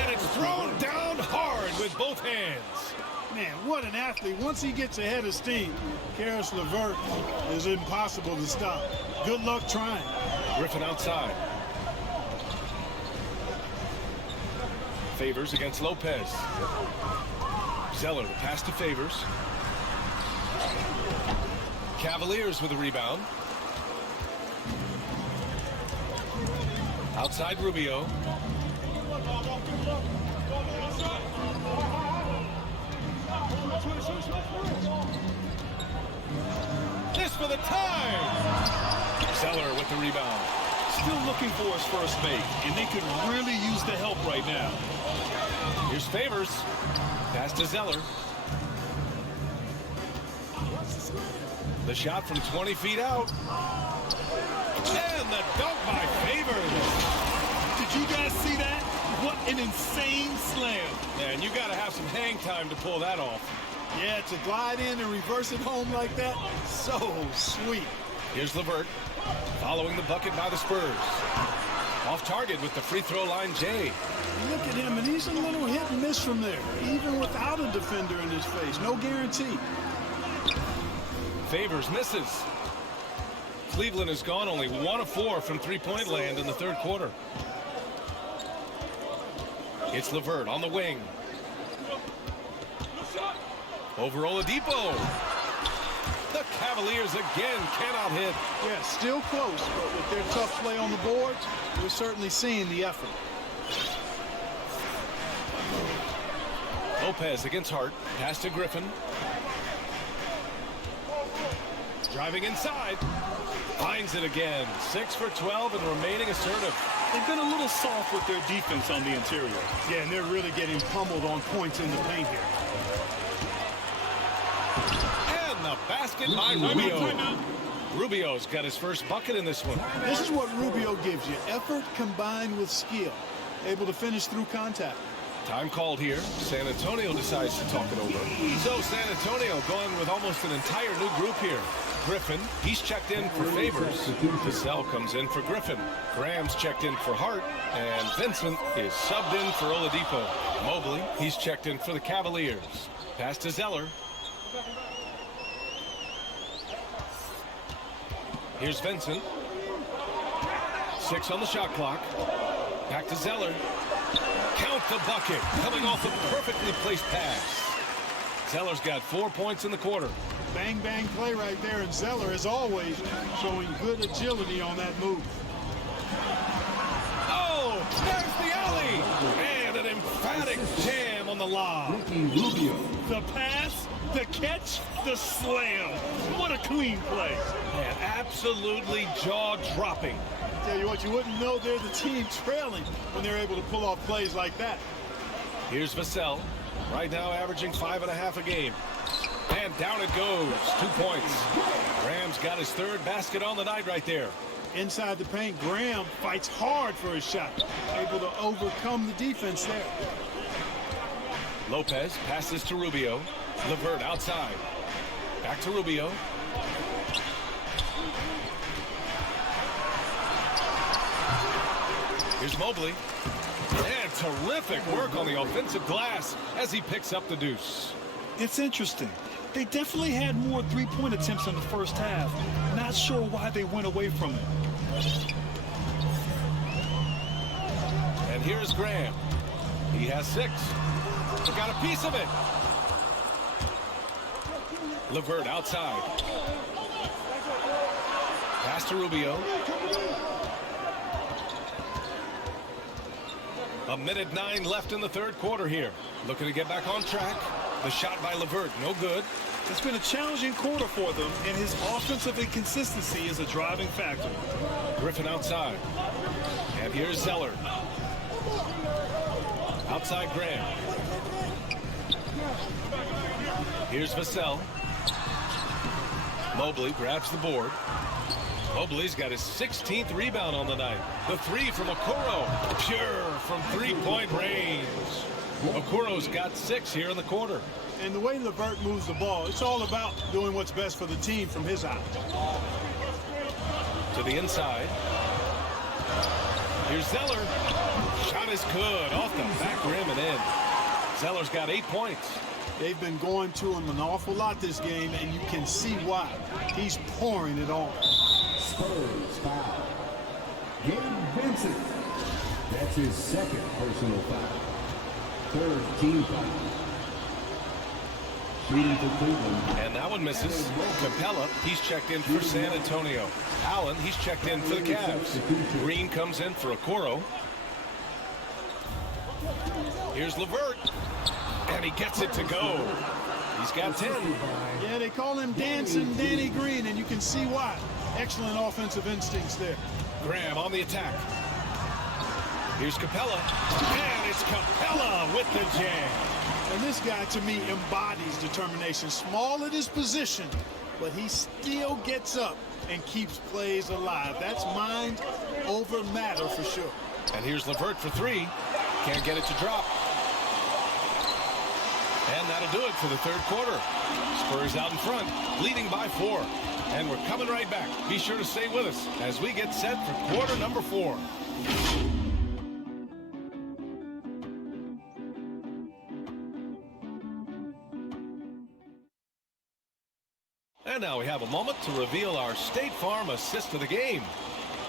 And it's thrown down hard with both hands. Man, what an athlete. Once he gets ahead of steam, Karis LeVert is impossible to stop. Good luck trying. Griffin outside. Favors against Lopez. Zeller, the pass to Favors. Cavaliers with a rebound. Outside Rubio. This for the tie. Zeller with the rebound. Still looking for his first make, and they could really use the help right now. Here's Favors. Pass to Zeller. The shot from 20 feet out. And the dunk by Favors. Did you guys see that? What an insane slam. Man, you got to have some hang time to pull that off. Yeah, to glide in and reverse it home like that, so sweet. Here's LeVert, following the bucket by the Spurs. Off target with the free throw line, Jay. Look at him, and he's a little hit and miss from there, even without a defender in his face. No guarantee. Favors misses. Cleveland has gone only 1 of 4 from three-point land in the 3rd quarter. It's LeVert on the wing. Over Oladipo. The Cavaliers again cannot hit. Yeah, still close, but with their tough play on the boards, we're certainly seeing the effort. Lopez against Hart. Pass to Griffin. Driving inside. Finds it again. 6 for 12 and remaining assertive. They've been a little soft with their defense on the interior. Yeah, and they're really getting pummeled on points in the paint here. And the basket by Rubio. Rubio's got his first bucket in this one. This is what Rubio gives you. Effort combined with skill. Able to finish through contact. Time called here. San Antonio decides to talk it over. So San Antonio going with almost an entire new group here. Griffin, he's checked in for Favors. Cassell comes in for Griffin. Graham's checked in for Hart. And Vincent is subbed in for Oladipo. Mobley, he's checked in for the Cavaliers. Pass to Zeller. Here's Vincent. 6 on the shot clock. Back to Zeller. Count the bucket. Coming off a perfectly placed pass. Zeller's got 4 points in the quarter. Bang, bang play right there, and Zeller, as always, showing good agility on that move. Oh, there's the alley. And an emphatic jam on the lob. Rubio. The pass, the catch, the slam. What a clean play. Man, absolutely jaw-dropping. Tell you what, you wouldn't know they're the team trailing when they're able to pull off plays like that. Here's Vassell, right now averaging 5.5 a game. And down it goes. 2 points. Graham's got his 3rd basket on the night right there. Inside the paint, Graham fights hard for his shot. Able to overcome the defense there. Lopez passes to Rubio. LeVert outside. Back to Rubio. Here's Mobley. And terrific work on the offensive glass as he picks up the deuce. It's interesting. They definitely had more three-point attempts in the first half. Not sure why they went away from it. And here's Graham. He has 6. He got a piece of it. LeVert outside. Pass to Rubio. 1:09 left in the 3rd quarter here. Looking to get back on track. The shot by LeVert, no good. It's been a challenging quarter for them, and his offensive inconsistency is a driving factor. Griffin outside. And here's Zeller. Outside Graham. Here's Vassell. Mobley grabs the board. Mobley's got his 16th rebound on the night. The 3 from Okoro. Pure from 3-point range. Okoro's got 6 here in the quarter. And the way LeVert moves the ball, it's all about doing what's best for the team from his eye. To the inside. Here's Zeller. Shot is good. Off the back rim and in. Zeller's got 8 points. They've been going to him an awful lot this game, and you can see why. He's pouring it on. Spurs foul. Gabe Vincent. That's his 2nd personal foul. 3rd team foul. Shooting for Cleveland. And that one misses. Capella, he's checked in for San Antonio. Allen, he's checked in for the Cavs. Green comes in for Okoro. Here's LeVert. And he gets it to go. He's got 10. Yeah, they call him Dancing Danny Green, and you can see why. Excellent offensive instincts there. Graham on the attack. Here's Capella. And it's Capella with the jam. And this guy, to me, embodies determination. Small at his position, but he still gets up and keeps plays alive. That's mind over matter for sure. And here's LeVert for 3. Can't get it to drop. And that'll do it for the 3rd quarter. Spurs out in front, leading by 4. And we're coming right back. Be sure to stay with us as we get set for quarter number 4. And now we have a moment to reveal our State Farm assist of the game.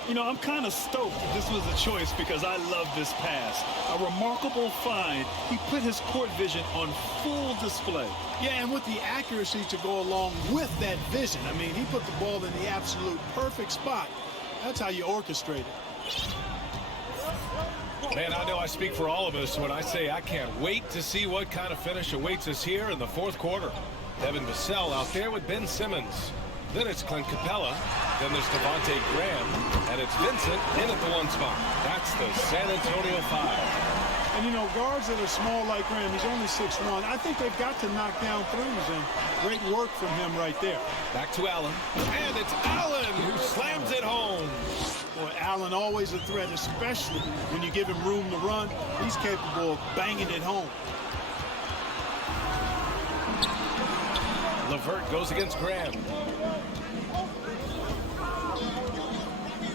You know, I'm kind of stoked this was a choice because I love this pass. A remarkable find. He put his court vision on full display. Yeah, and with the accuracy to go along with that vision. I mean, he put the ball in the absolute perfect spot. That's how you orchestrate it. Man, I know I speak for all of us when I say I can't wait to see what kind of finish awaits us here in the 4th quarter. Devin Vassell out there with Ben Simmons. Then it's Clint Capella. Then there's Devontae Graham. And it's Vincent in at the 1 spot. That's the San Antonio 5. And, you know, guards that are small like Graham, he's only 6'1". I think they've got to knock down threes, and great work from him right there. Back to Allen. And it's Allen who slams it home. Boy, Allen always a threat, especially when you give him room to run. He's capable of banging it home. LeVert goes against Graham.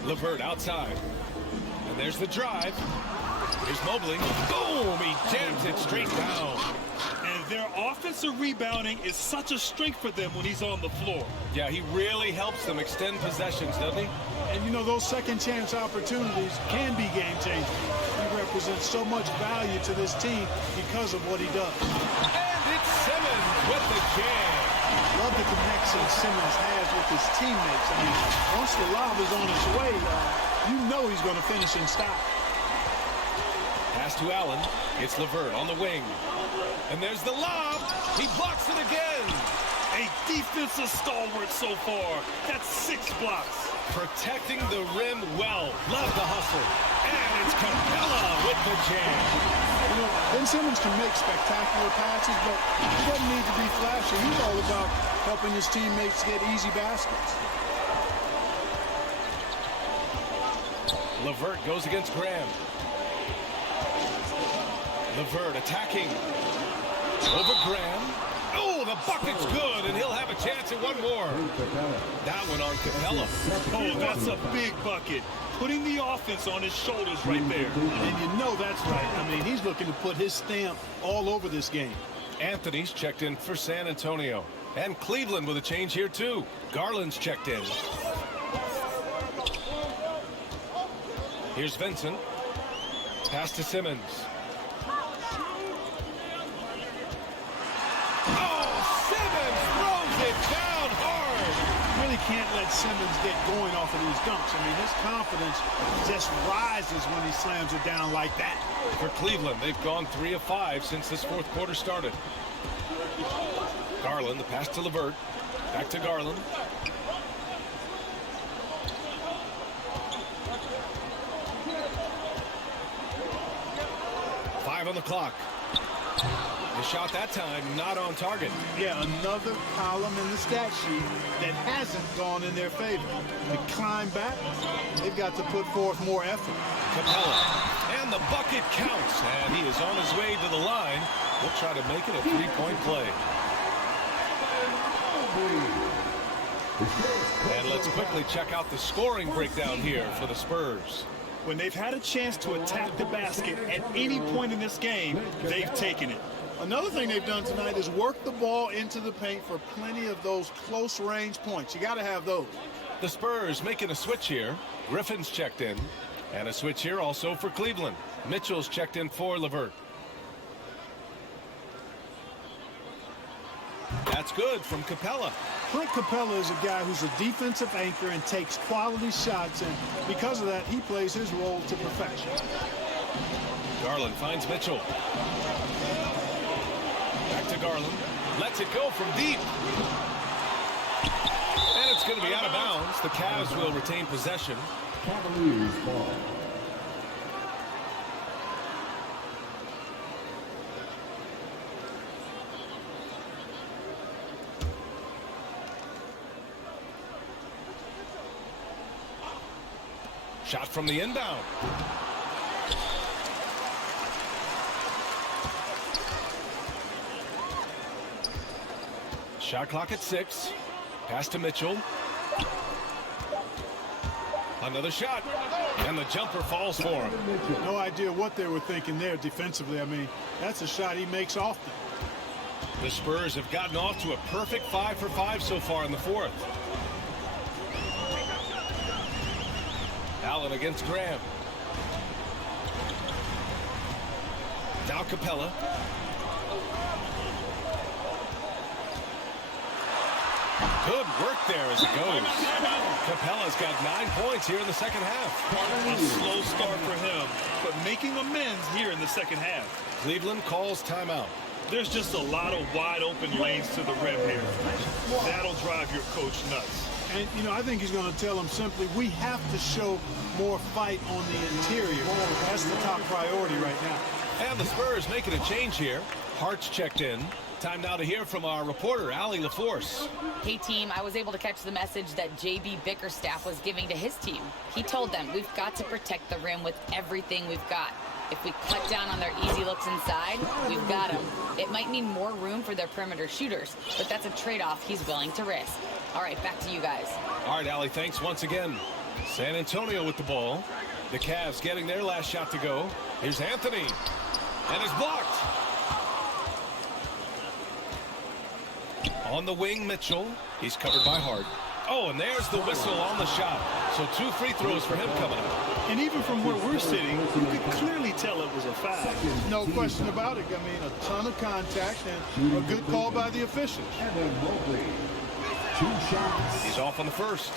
LeVert outside. And there's the drive. Here's Mobley. Boom! He jams it straight down. And Their offensive rebounding is such a strength for them when he's on the floor. Yeah, he really helps them extend possessions, doesn't he? And, you know, those second chance opportunities can be game-changing. He represents so much value to this team because of what he does. And it's Simmons with the jam. Love the connection Simmons has with his teammates. I mean, once the lob is on its way, you know he's going to finish in style. Pass to Allen. It's LeVert on the wing. And there's the lob. He blocks it again. A defensive stalwart so far. That's 6 blocks. Protecting the rim well. Love the hustle. And it's Capella with the jam. You know, Ben Simmons can make spectacular passes, but he doesn't need to be flashy. He's all about helping his teammates get easy baskets. LeVert goes against Graham. LeVert attacking. Over Graham. Oh, the bucket's good, and he'll have a chance at one more. That one on Capella. Oh, that's a big bucket. Putting the offense on his shoulders right there. And you know that's right. I mean, he's looking to put his stamp all over this game. Anthony's checked in for San Antonio. And Cleveland with a change here, too. Garland's checked in. Here's Vincent. Pass to Simmons. Really can't let Simmons get going off of these dunks. I mean, his confidence just rises when he slams it down like that. For Cleveland, they've gone 3 of 5 since this fourth quarter started. Garland, the pass to LeVert. Back to Garland. Five on the clock. The shot that time not on target. Yeah, another column in the stat sheet that hasn't gone in their favor. To climb back, they've got to put forth more effort. Capella, and the bucket counts, and he is on his way to the line. We'll try to make it a three-point play. And let's quickly check out the scoring breakdown here for the Spurs. When they've had a chance to attack the basket at any point in this game, they've taken it. Another thing they've done tonight is work the ball into the paint for plenty of those close-range points. You got to have those. The Spurs making a switch here. Griffin's checked in. And a switch here also for Cleveland. Mitchell's checked in for LeVert. That's good from Capella. Clint Capella is a guy who's a defensive anchor and takes quality shots, and because of that, he plays his role to perfection. Garland finds Mitchell. Back to Garland. Lets it go from deep. And it's going to be out of bounds. The Cavs will retain possession. Cavaliers ball. Shot from the inbound. Shot clock at 6. Pass to Mitchell. Another shot. And the jumper falls for him. No idea what they were thinking there defensively. I mean, that's a shot he makes often. The Spurs have gotten off to a perfect 5 for 5 so far in the fourth. Allen against Graham. Now Capella. Good work there as it goes. Capella's got 9 points here in the second half. A slow start for him, but making amends here in the second half. Cleveland calls timeout. There's just a lot of wide open lanes to the rim here. That'll drive your coach nuts. And, you know, I think he's going to tell them simply, we have to show more fight on the interior. That's the top priority right now. And the Spurs making a change here. Hart's checked in. Time now to hear from our reporter, Allie LaForce. Hey, team, I was able to catch the message that J.B. Bickerstaff was giving to his team. He told them, we've got to protect the rim with everything we've got. If we cut down on their easy looks inside, we've got them. It might mean more room for their perimeter shooters, but that's a trade-off he's willing to risk. All right, back to you guys. All right, Allie, thanks once again. San Antonio with the ball. The Cavs getting their last shot to go. Here's Anthony. And it's blocked. On the wing, Mitchell. He's covered by Hart. Oh, and there's the whistle on the shot. So 2 free throws for him coming up. And even from where we're sitting, you could clearly tell it was a foul. No question about it. I mean, a ton of contact and a good call by the officials. And then Mobley. 2 shots. He's off on the first.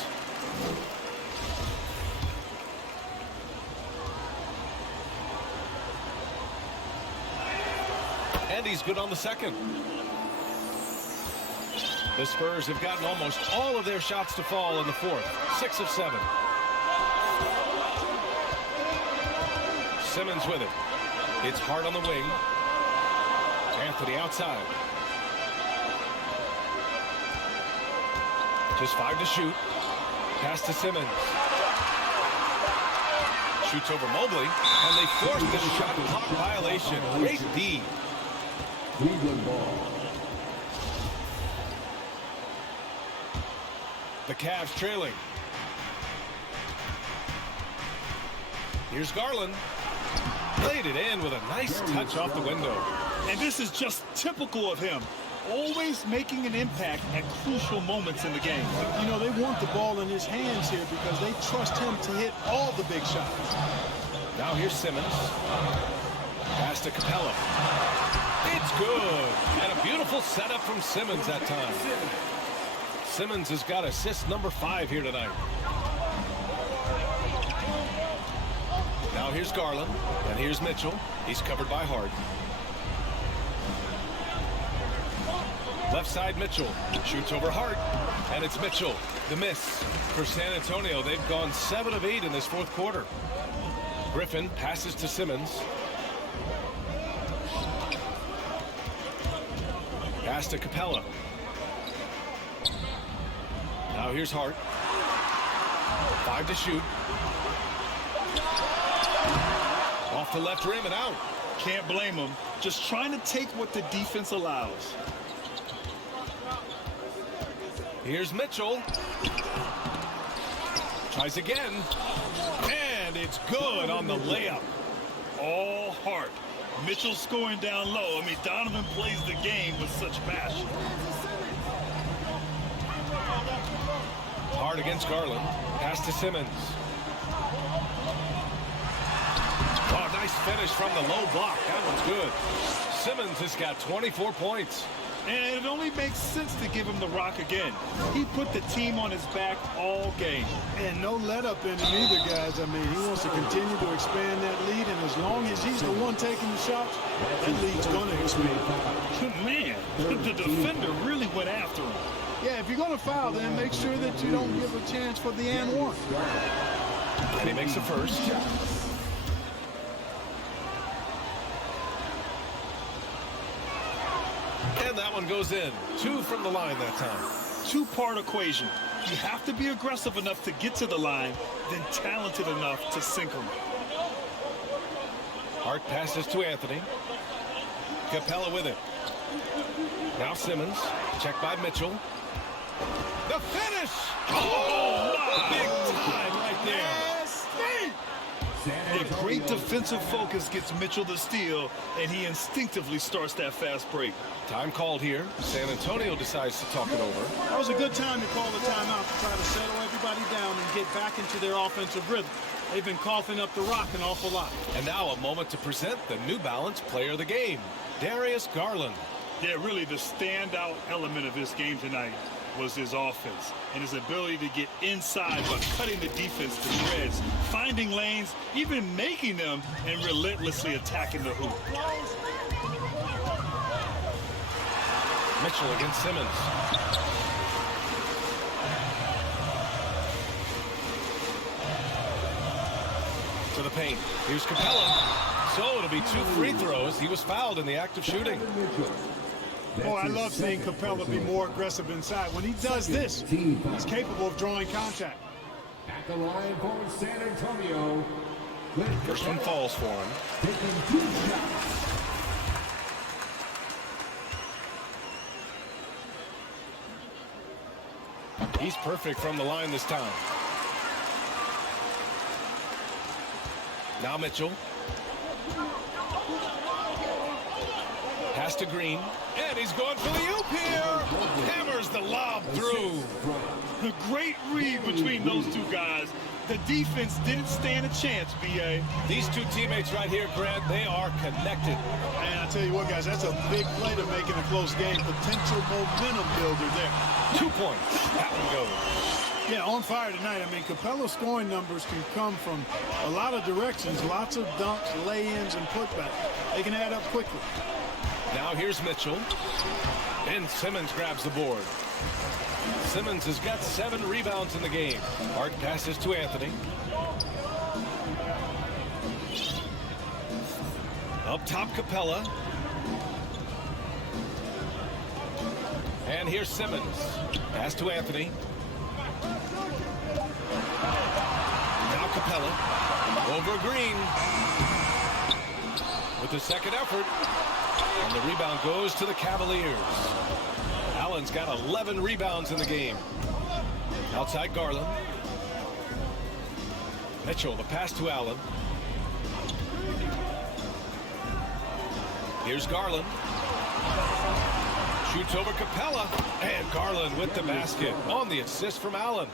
And he's good on the second. The Spurs have gotten almost all of their shots to fall in the fourth. 6 of 7. Simmons with it. It's Hart on the wing. Anthony outside. Just 5 to shoot. Pass to Simmons. Shoots over Mobley. And they force the shot clock violation. Great D. Cleveland ball. The Cavs trailing. Here's Garland. Laid it in with a nice touch off the window. And this is just typical of him. Always making an impact at crucial moments in the game. You know, they want the ball in his hands here because they trust him to hit all the big shots. Now here's Simmons. Pass to Capella. It's good. And a beautiful setup from Simmons that time. Simmons has got assist number 5 here tonight. Now here's Garland. And here's Mitchell. He's covered by Hart. Left side Mitchell. Shoots over Hart. And it's Mitchell. The miss. For San Antonio, they've gone 7 of 8 in this fourth quarter. Griffin passes to Simmons. Pass to Capella. Now here's Hart. 5 to shoot. Off the left rim and out. Can't blame him. Just trying to take what the defense allows. Here's Mitchell. Tries again. And it's good on the layup. All Hart. Mitchell scoring down low. I mean, Donovan plays the game with such passion. Hart against Garland. Pass to Simmons. Oh, nice finish from the low block. That one's good. Simmons has got 24 points. And it only makes sense to give him the rock again. He put the team on his back all game. And no let up in him either, guys. I mean, he wants to continue to expand that lead, and as long as he's the one taking the shots, that lead's going to expand. Man, the defender really went after him. Yeah, if you're going to foul, then make sure that you don't give a chance for the and one. And he makes the first. And that one goes in. 2 from the line that time. 2-part equation. You have to be aggressive enough to get to the line, then talented enough to sink them. Hart passes to Anthony. Capella with it. Now Simmons. Checked by Mitchell. The finish! Oh, big time right there. A great defensive focus gets Mitchell the steal, and he instinctively starts that fast break. Time called here. San Antonio decides to talk it over. That was a good time to call the timeout to try to settle everybody down and get back into their offensive rhythm. They've been coughing up the rock an awful lot. And now a moment to present the New Balance player of the game, Darius Garland. Yeah, really the standout element of this game tonight was his offense and his ability to get inside by cutting the defense to shreds, finding lanes, even making them, and relentlessly attacking the hoop. Mitchell against Simmons. To the paint. Here's Capella. So it'll be 2 free throws. He was fouled in the act of shooting. Oh, I love seeing Capella be more aggressive inside. When he does this, he's capable of drawing contact. At the line for San Antonio. First one falls for him. Taking 2 shots. He's perfect from the line this time. Now Mitchell. Pass Pass to Green, and he's going for the oop here. Hammers the lob through. A great read between those two guys. The defense didn't stand a chance, B.A. These two teammates right here, Grant, they are connected. And I tell you what, guys, that's a big play to make in a close game. Potential momentum builder there. 2 points. That one goes. Yeah, on fire tonight. I mean, Capella's scoring numbers can come from a lot of directions. Lots of dunks, lay-ins, and putbacks. They can add up quickly. Now here's Mitchell. And Simmons grabs the board. Simmons has got 7 rebounds in the game. Hart passes to Anthony. Up top, Capella. And here's Simmons. Pass to Anthony. Now Capella. Over Green. With the second effort. And the rebound goes to the Cavaliers. Allen's got 11 rebounds in the game. Outside Garland. Mitchell, the pass to Allen. Here's Garland. Shoots over Capella. And Garland with the basket on the assist from Allen.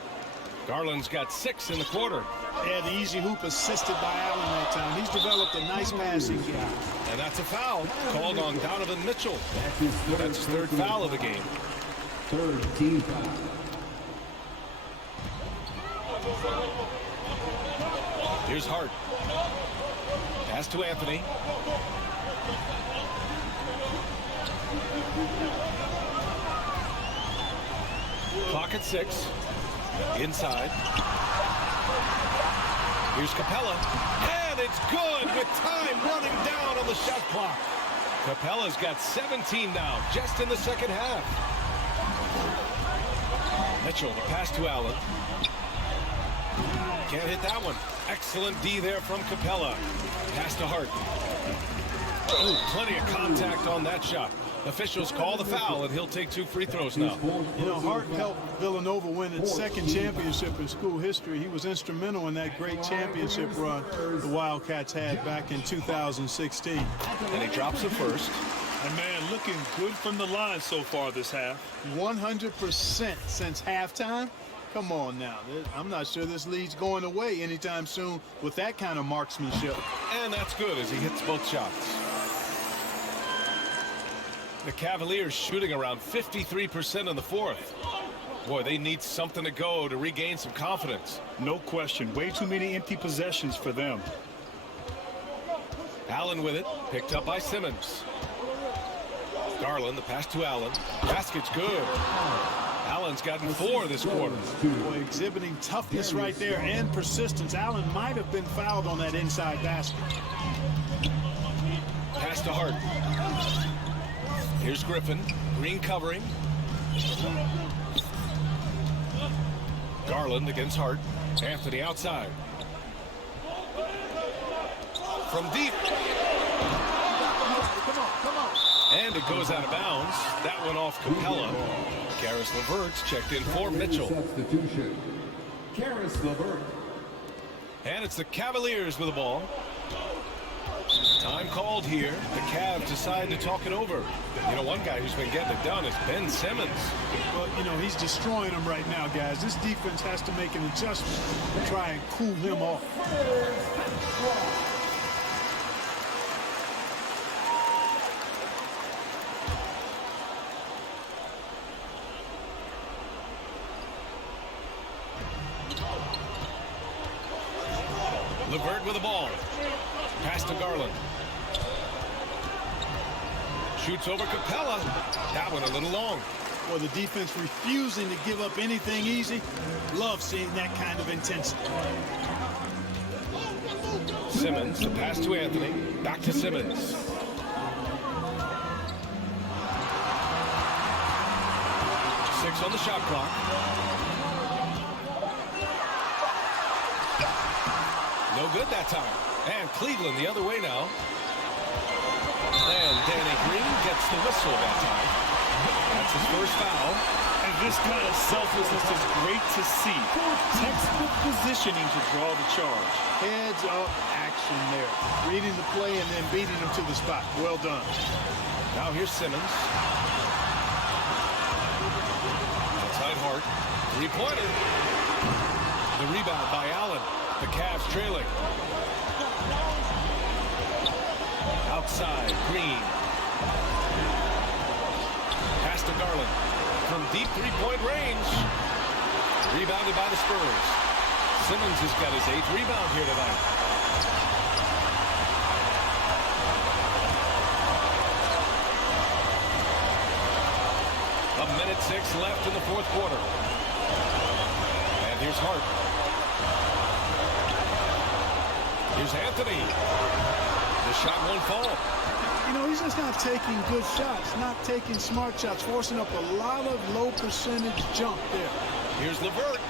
Garland's got 6 in the quarter. Yeah, the easy hoop assisted by Allen that time. He's developed a nice passing game. And that's a foul called on Donovan Mitchell. That's his 3rd foul of the game. 3rd team foul. Here's Hart. Pass to Anthony. Clock at 6. Inside. Here's Capella. And it's good with time running down on the shot clock. Capella's got 17 now, just in the second half. Mitchell, the pass to Allen. Can't hit that one. Excellent D there from Capella. Pass to Hart. Ooh, plenty of contact on that shot. Officials call the foul, and he'll take 2 free throws now. You know, Hart helped Villanova win its 2nd championship in school history. He was instrumental in that great championship run the Wildcats had back in 2016. And he drops the first. And, man, looking good from the line so far this half. 100% since halftime. Come on now. I'm not sure this lead's going away anytime soon with that kind of marksmanship. And that's good as he hits both shots. The Cavaliers shooting around 53% in the 4th. Boy, they need something to go to regain some confidence. No question. Way too many empty possessions for them. Allen with it. Picked up by Simmons. Garland, the pass to Allen. Basket's good. Allen's gotten 4 this quarter. Boy, exhibiting toughness right there and persistence. Allen might have been fouled on that inside basket. Pass to Hart. Here's Griffin. Green covering. Garland against Hart. Anthony outside. From deep. Come on. And it goes out of bounds. That went off Capella. Karis LeVert's checked in for Mitchell. Substitution. Karis LeVert. And it's the Cavaliers with the ball. Time called here. The Cavs decide to talk it over. You know, one guy who's been getting it done is Ben Simmons. Well, you know, he's destroying them right now, guys. This defense has to make an adjustment to try and cool him off. LeVert with the ball. Pass to Garland. Shoots over Capella. That one a little long. Well, the defense refusing to give up anything easy. Love seeing that kind of intensity. Simmons, the pass to Anthony. Back to Simmons. 6 on the shot clock. No good that time. And Cleveland the other way now. And Danny Green gets the whistle that time. That's his first foul. And this kind of selflessness is great to see. Textbook positioning to draw the charge. Heads up action there. Reading the play and then beating him to the spot. Well done. Now here's Simmons. Outside Hart. Three-pointer. The rebound by Allen. The Cavs trailing. Outside, Green. Pass to Garland. From deep three-point range. Rebounded by the Spurs. Simmons has got his 8th rebound here tonight. A minute 6 left in the fourth quarter. And here's Hart. Here's Anthony. The shot won't fall. You know, he's just not taking good shots, not taking smart shots, forcing up a lot of low percentage jump there. Here's LeVert.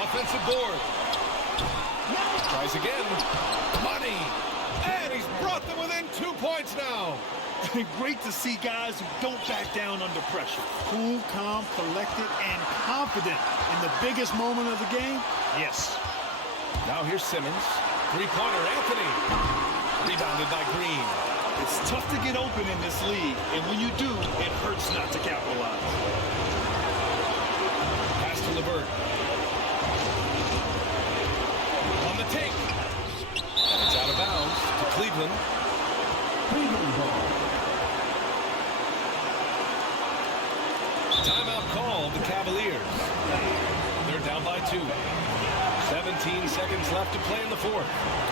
Offensive board. Tries again. Money. And he's brought them within 2 points now. Great to see guys who don't back down under pressure. Cool, calm, collected, and confident in the biggest moment of the game. Yes. Now here's Simmons. Three-pointer, Anthony. Rebounded by Green. It's tough to get open in this league, and when you do, it hurts not to capitalize. Pass to LeVert. On the take. And it's out of bounds to Cleveland. Cleveland ball. Timeout call, the Cavaliers. They're down by 2. 17 seconds left to play in the fourth.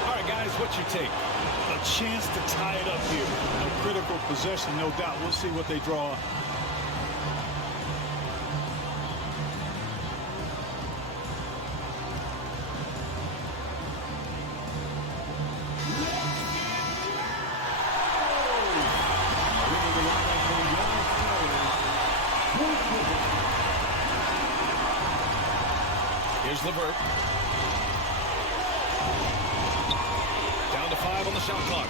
All right, guys, what's your take? A chance to tie it up here. A critical possession, no doubt. We'll see what they draw. Here's LeVert. Down to 5 on the shot clock.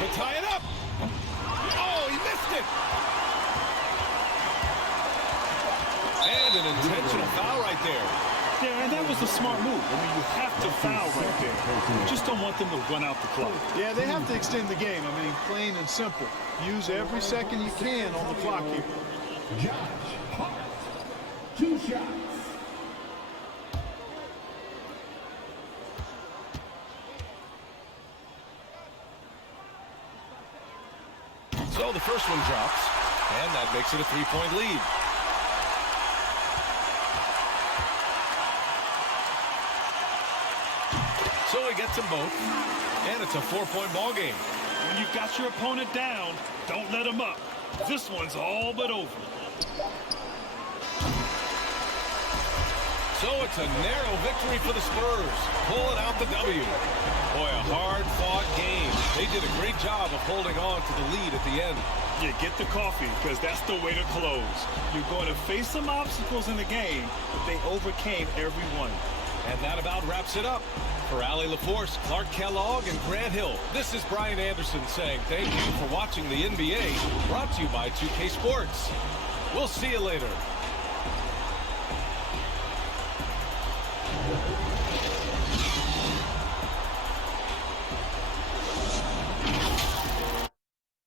To tie it up. Oh, he missed it. And an intentional foul right there. Yeah, and that was a smart move. I mean, you have to foul right there. You just don't want them to run out the clock. Yeah, they have to extend the game. I mean, plain and simple. Use every second you can on the clock here. Josh Hart. 2 shots. So the first one drops, and that makes it a 3-point lead. So he gets them both, and it's a 4-point ball game. When you've got your opponent down, don't let him up. This one's all but over. So it's a narrow victory for the Spurs, pulling out the W. Boy, a hard-fought game. They did a great job of holding on to the lead at the end. Yeah, get the coffee, because that's the way to close. You're going to face some obstacles in the game, but they overcame every one. And that about wraps it up. For Allie LaForce, Clark Kellogg, and Grant Hill, this is Brian Anderson saying thank you for watching the NBA, brought to you by 2K Sports. We'll see you later.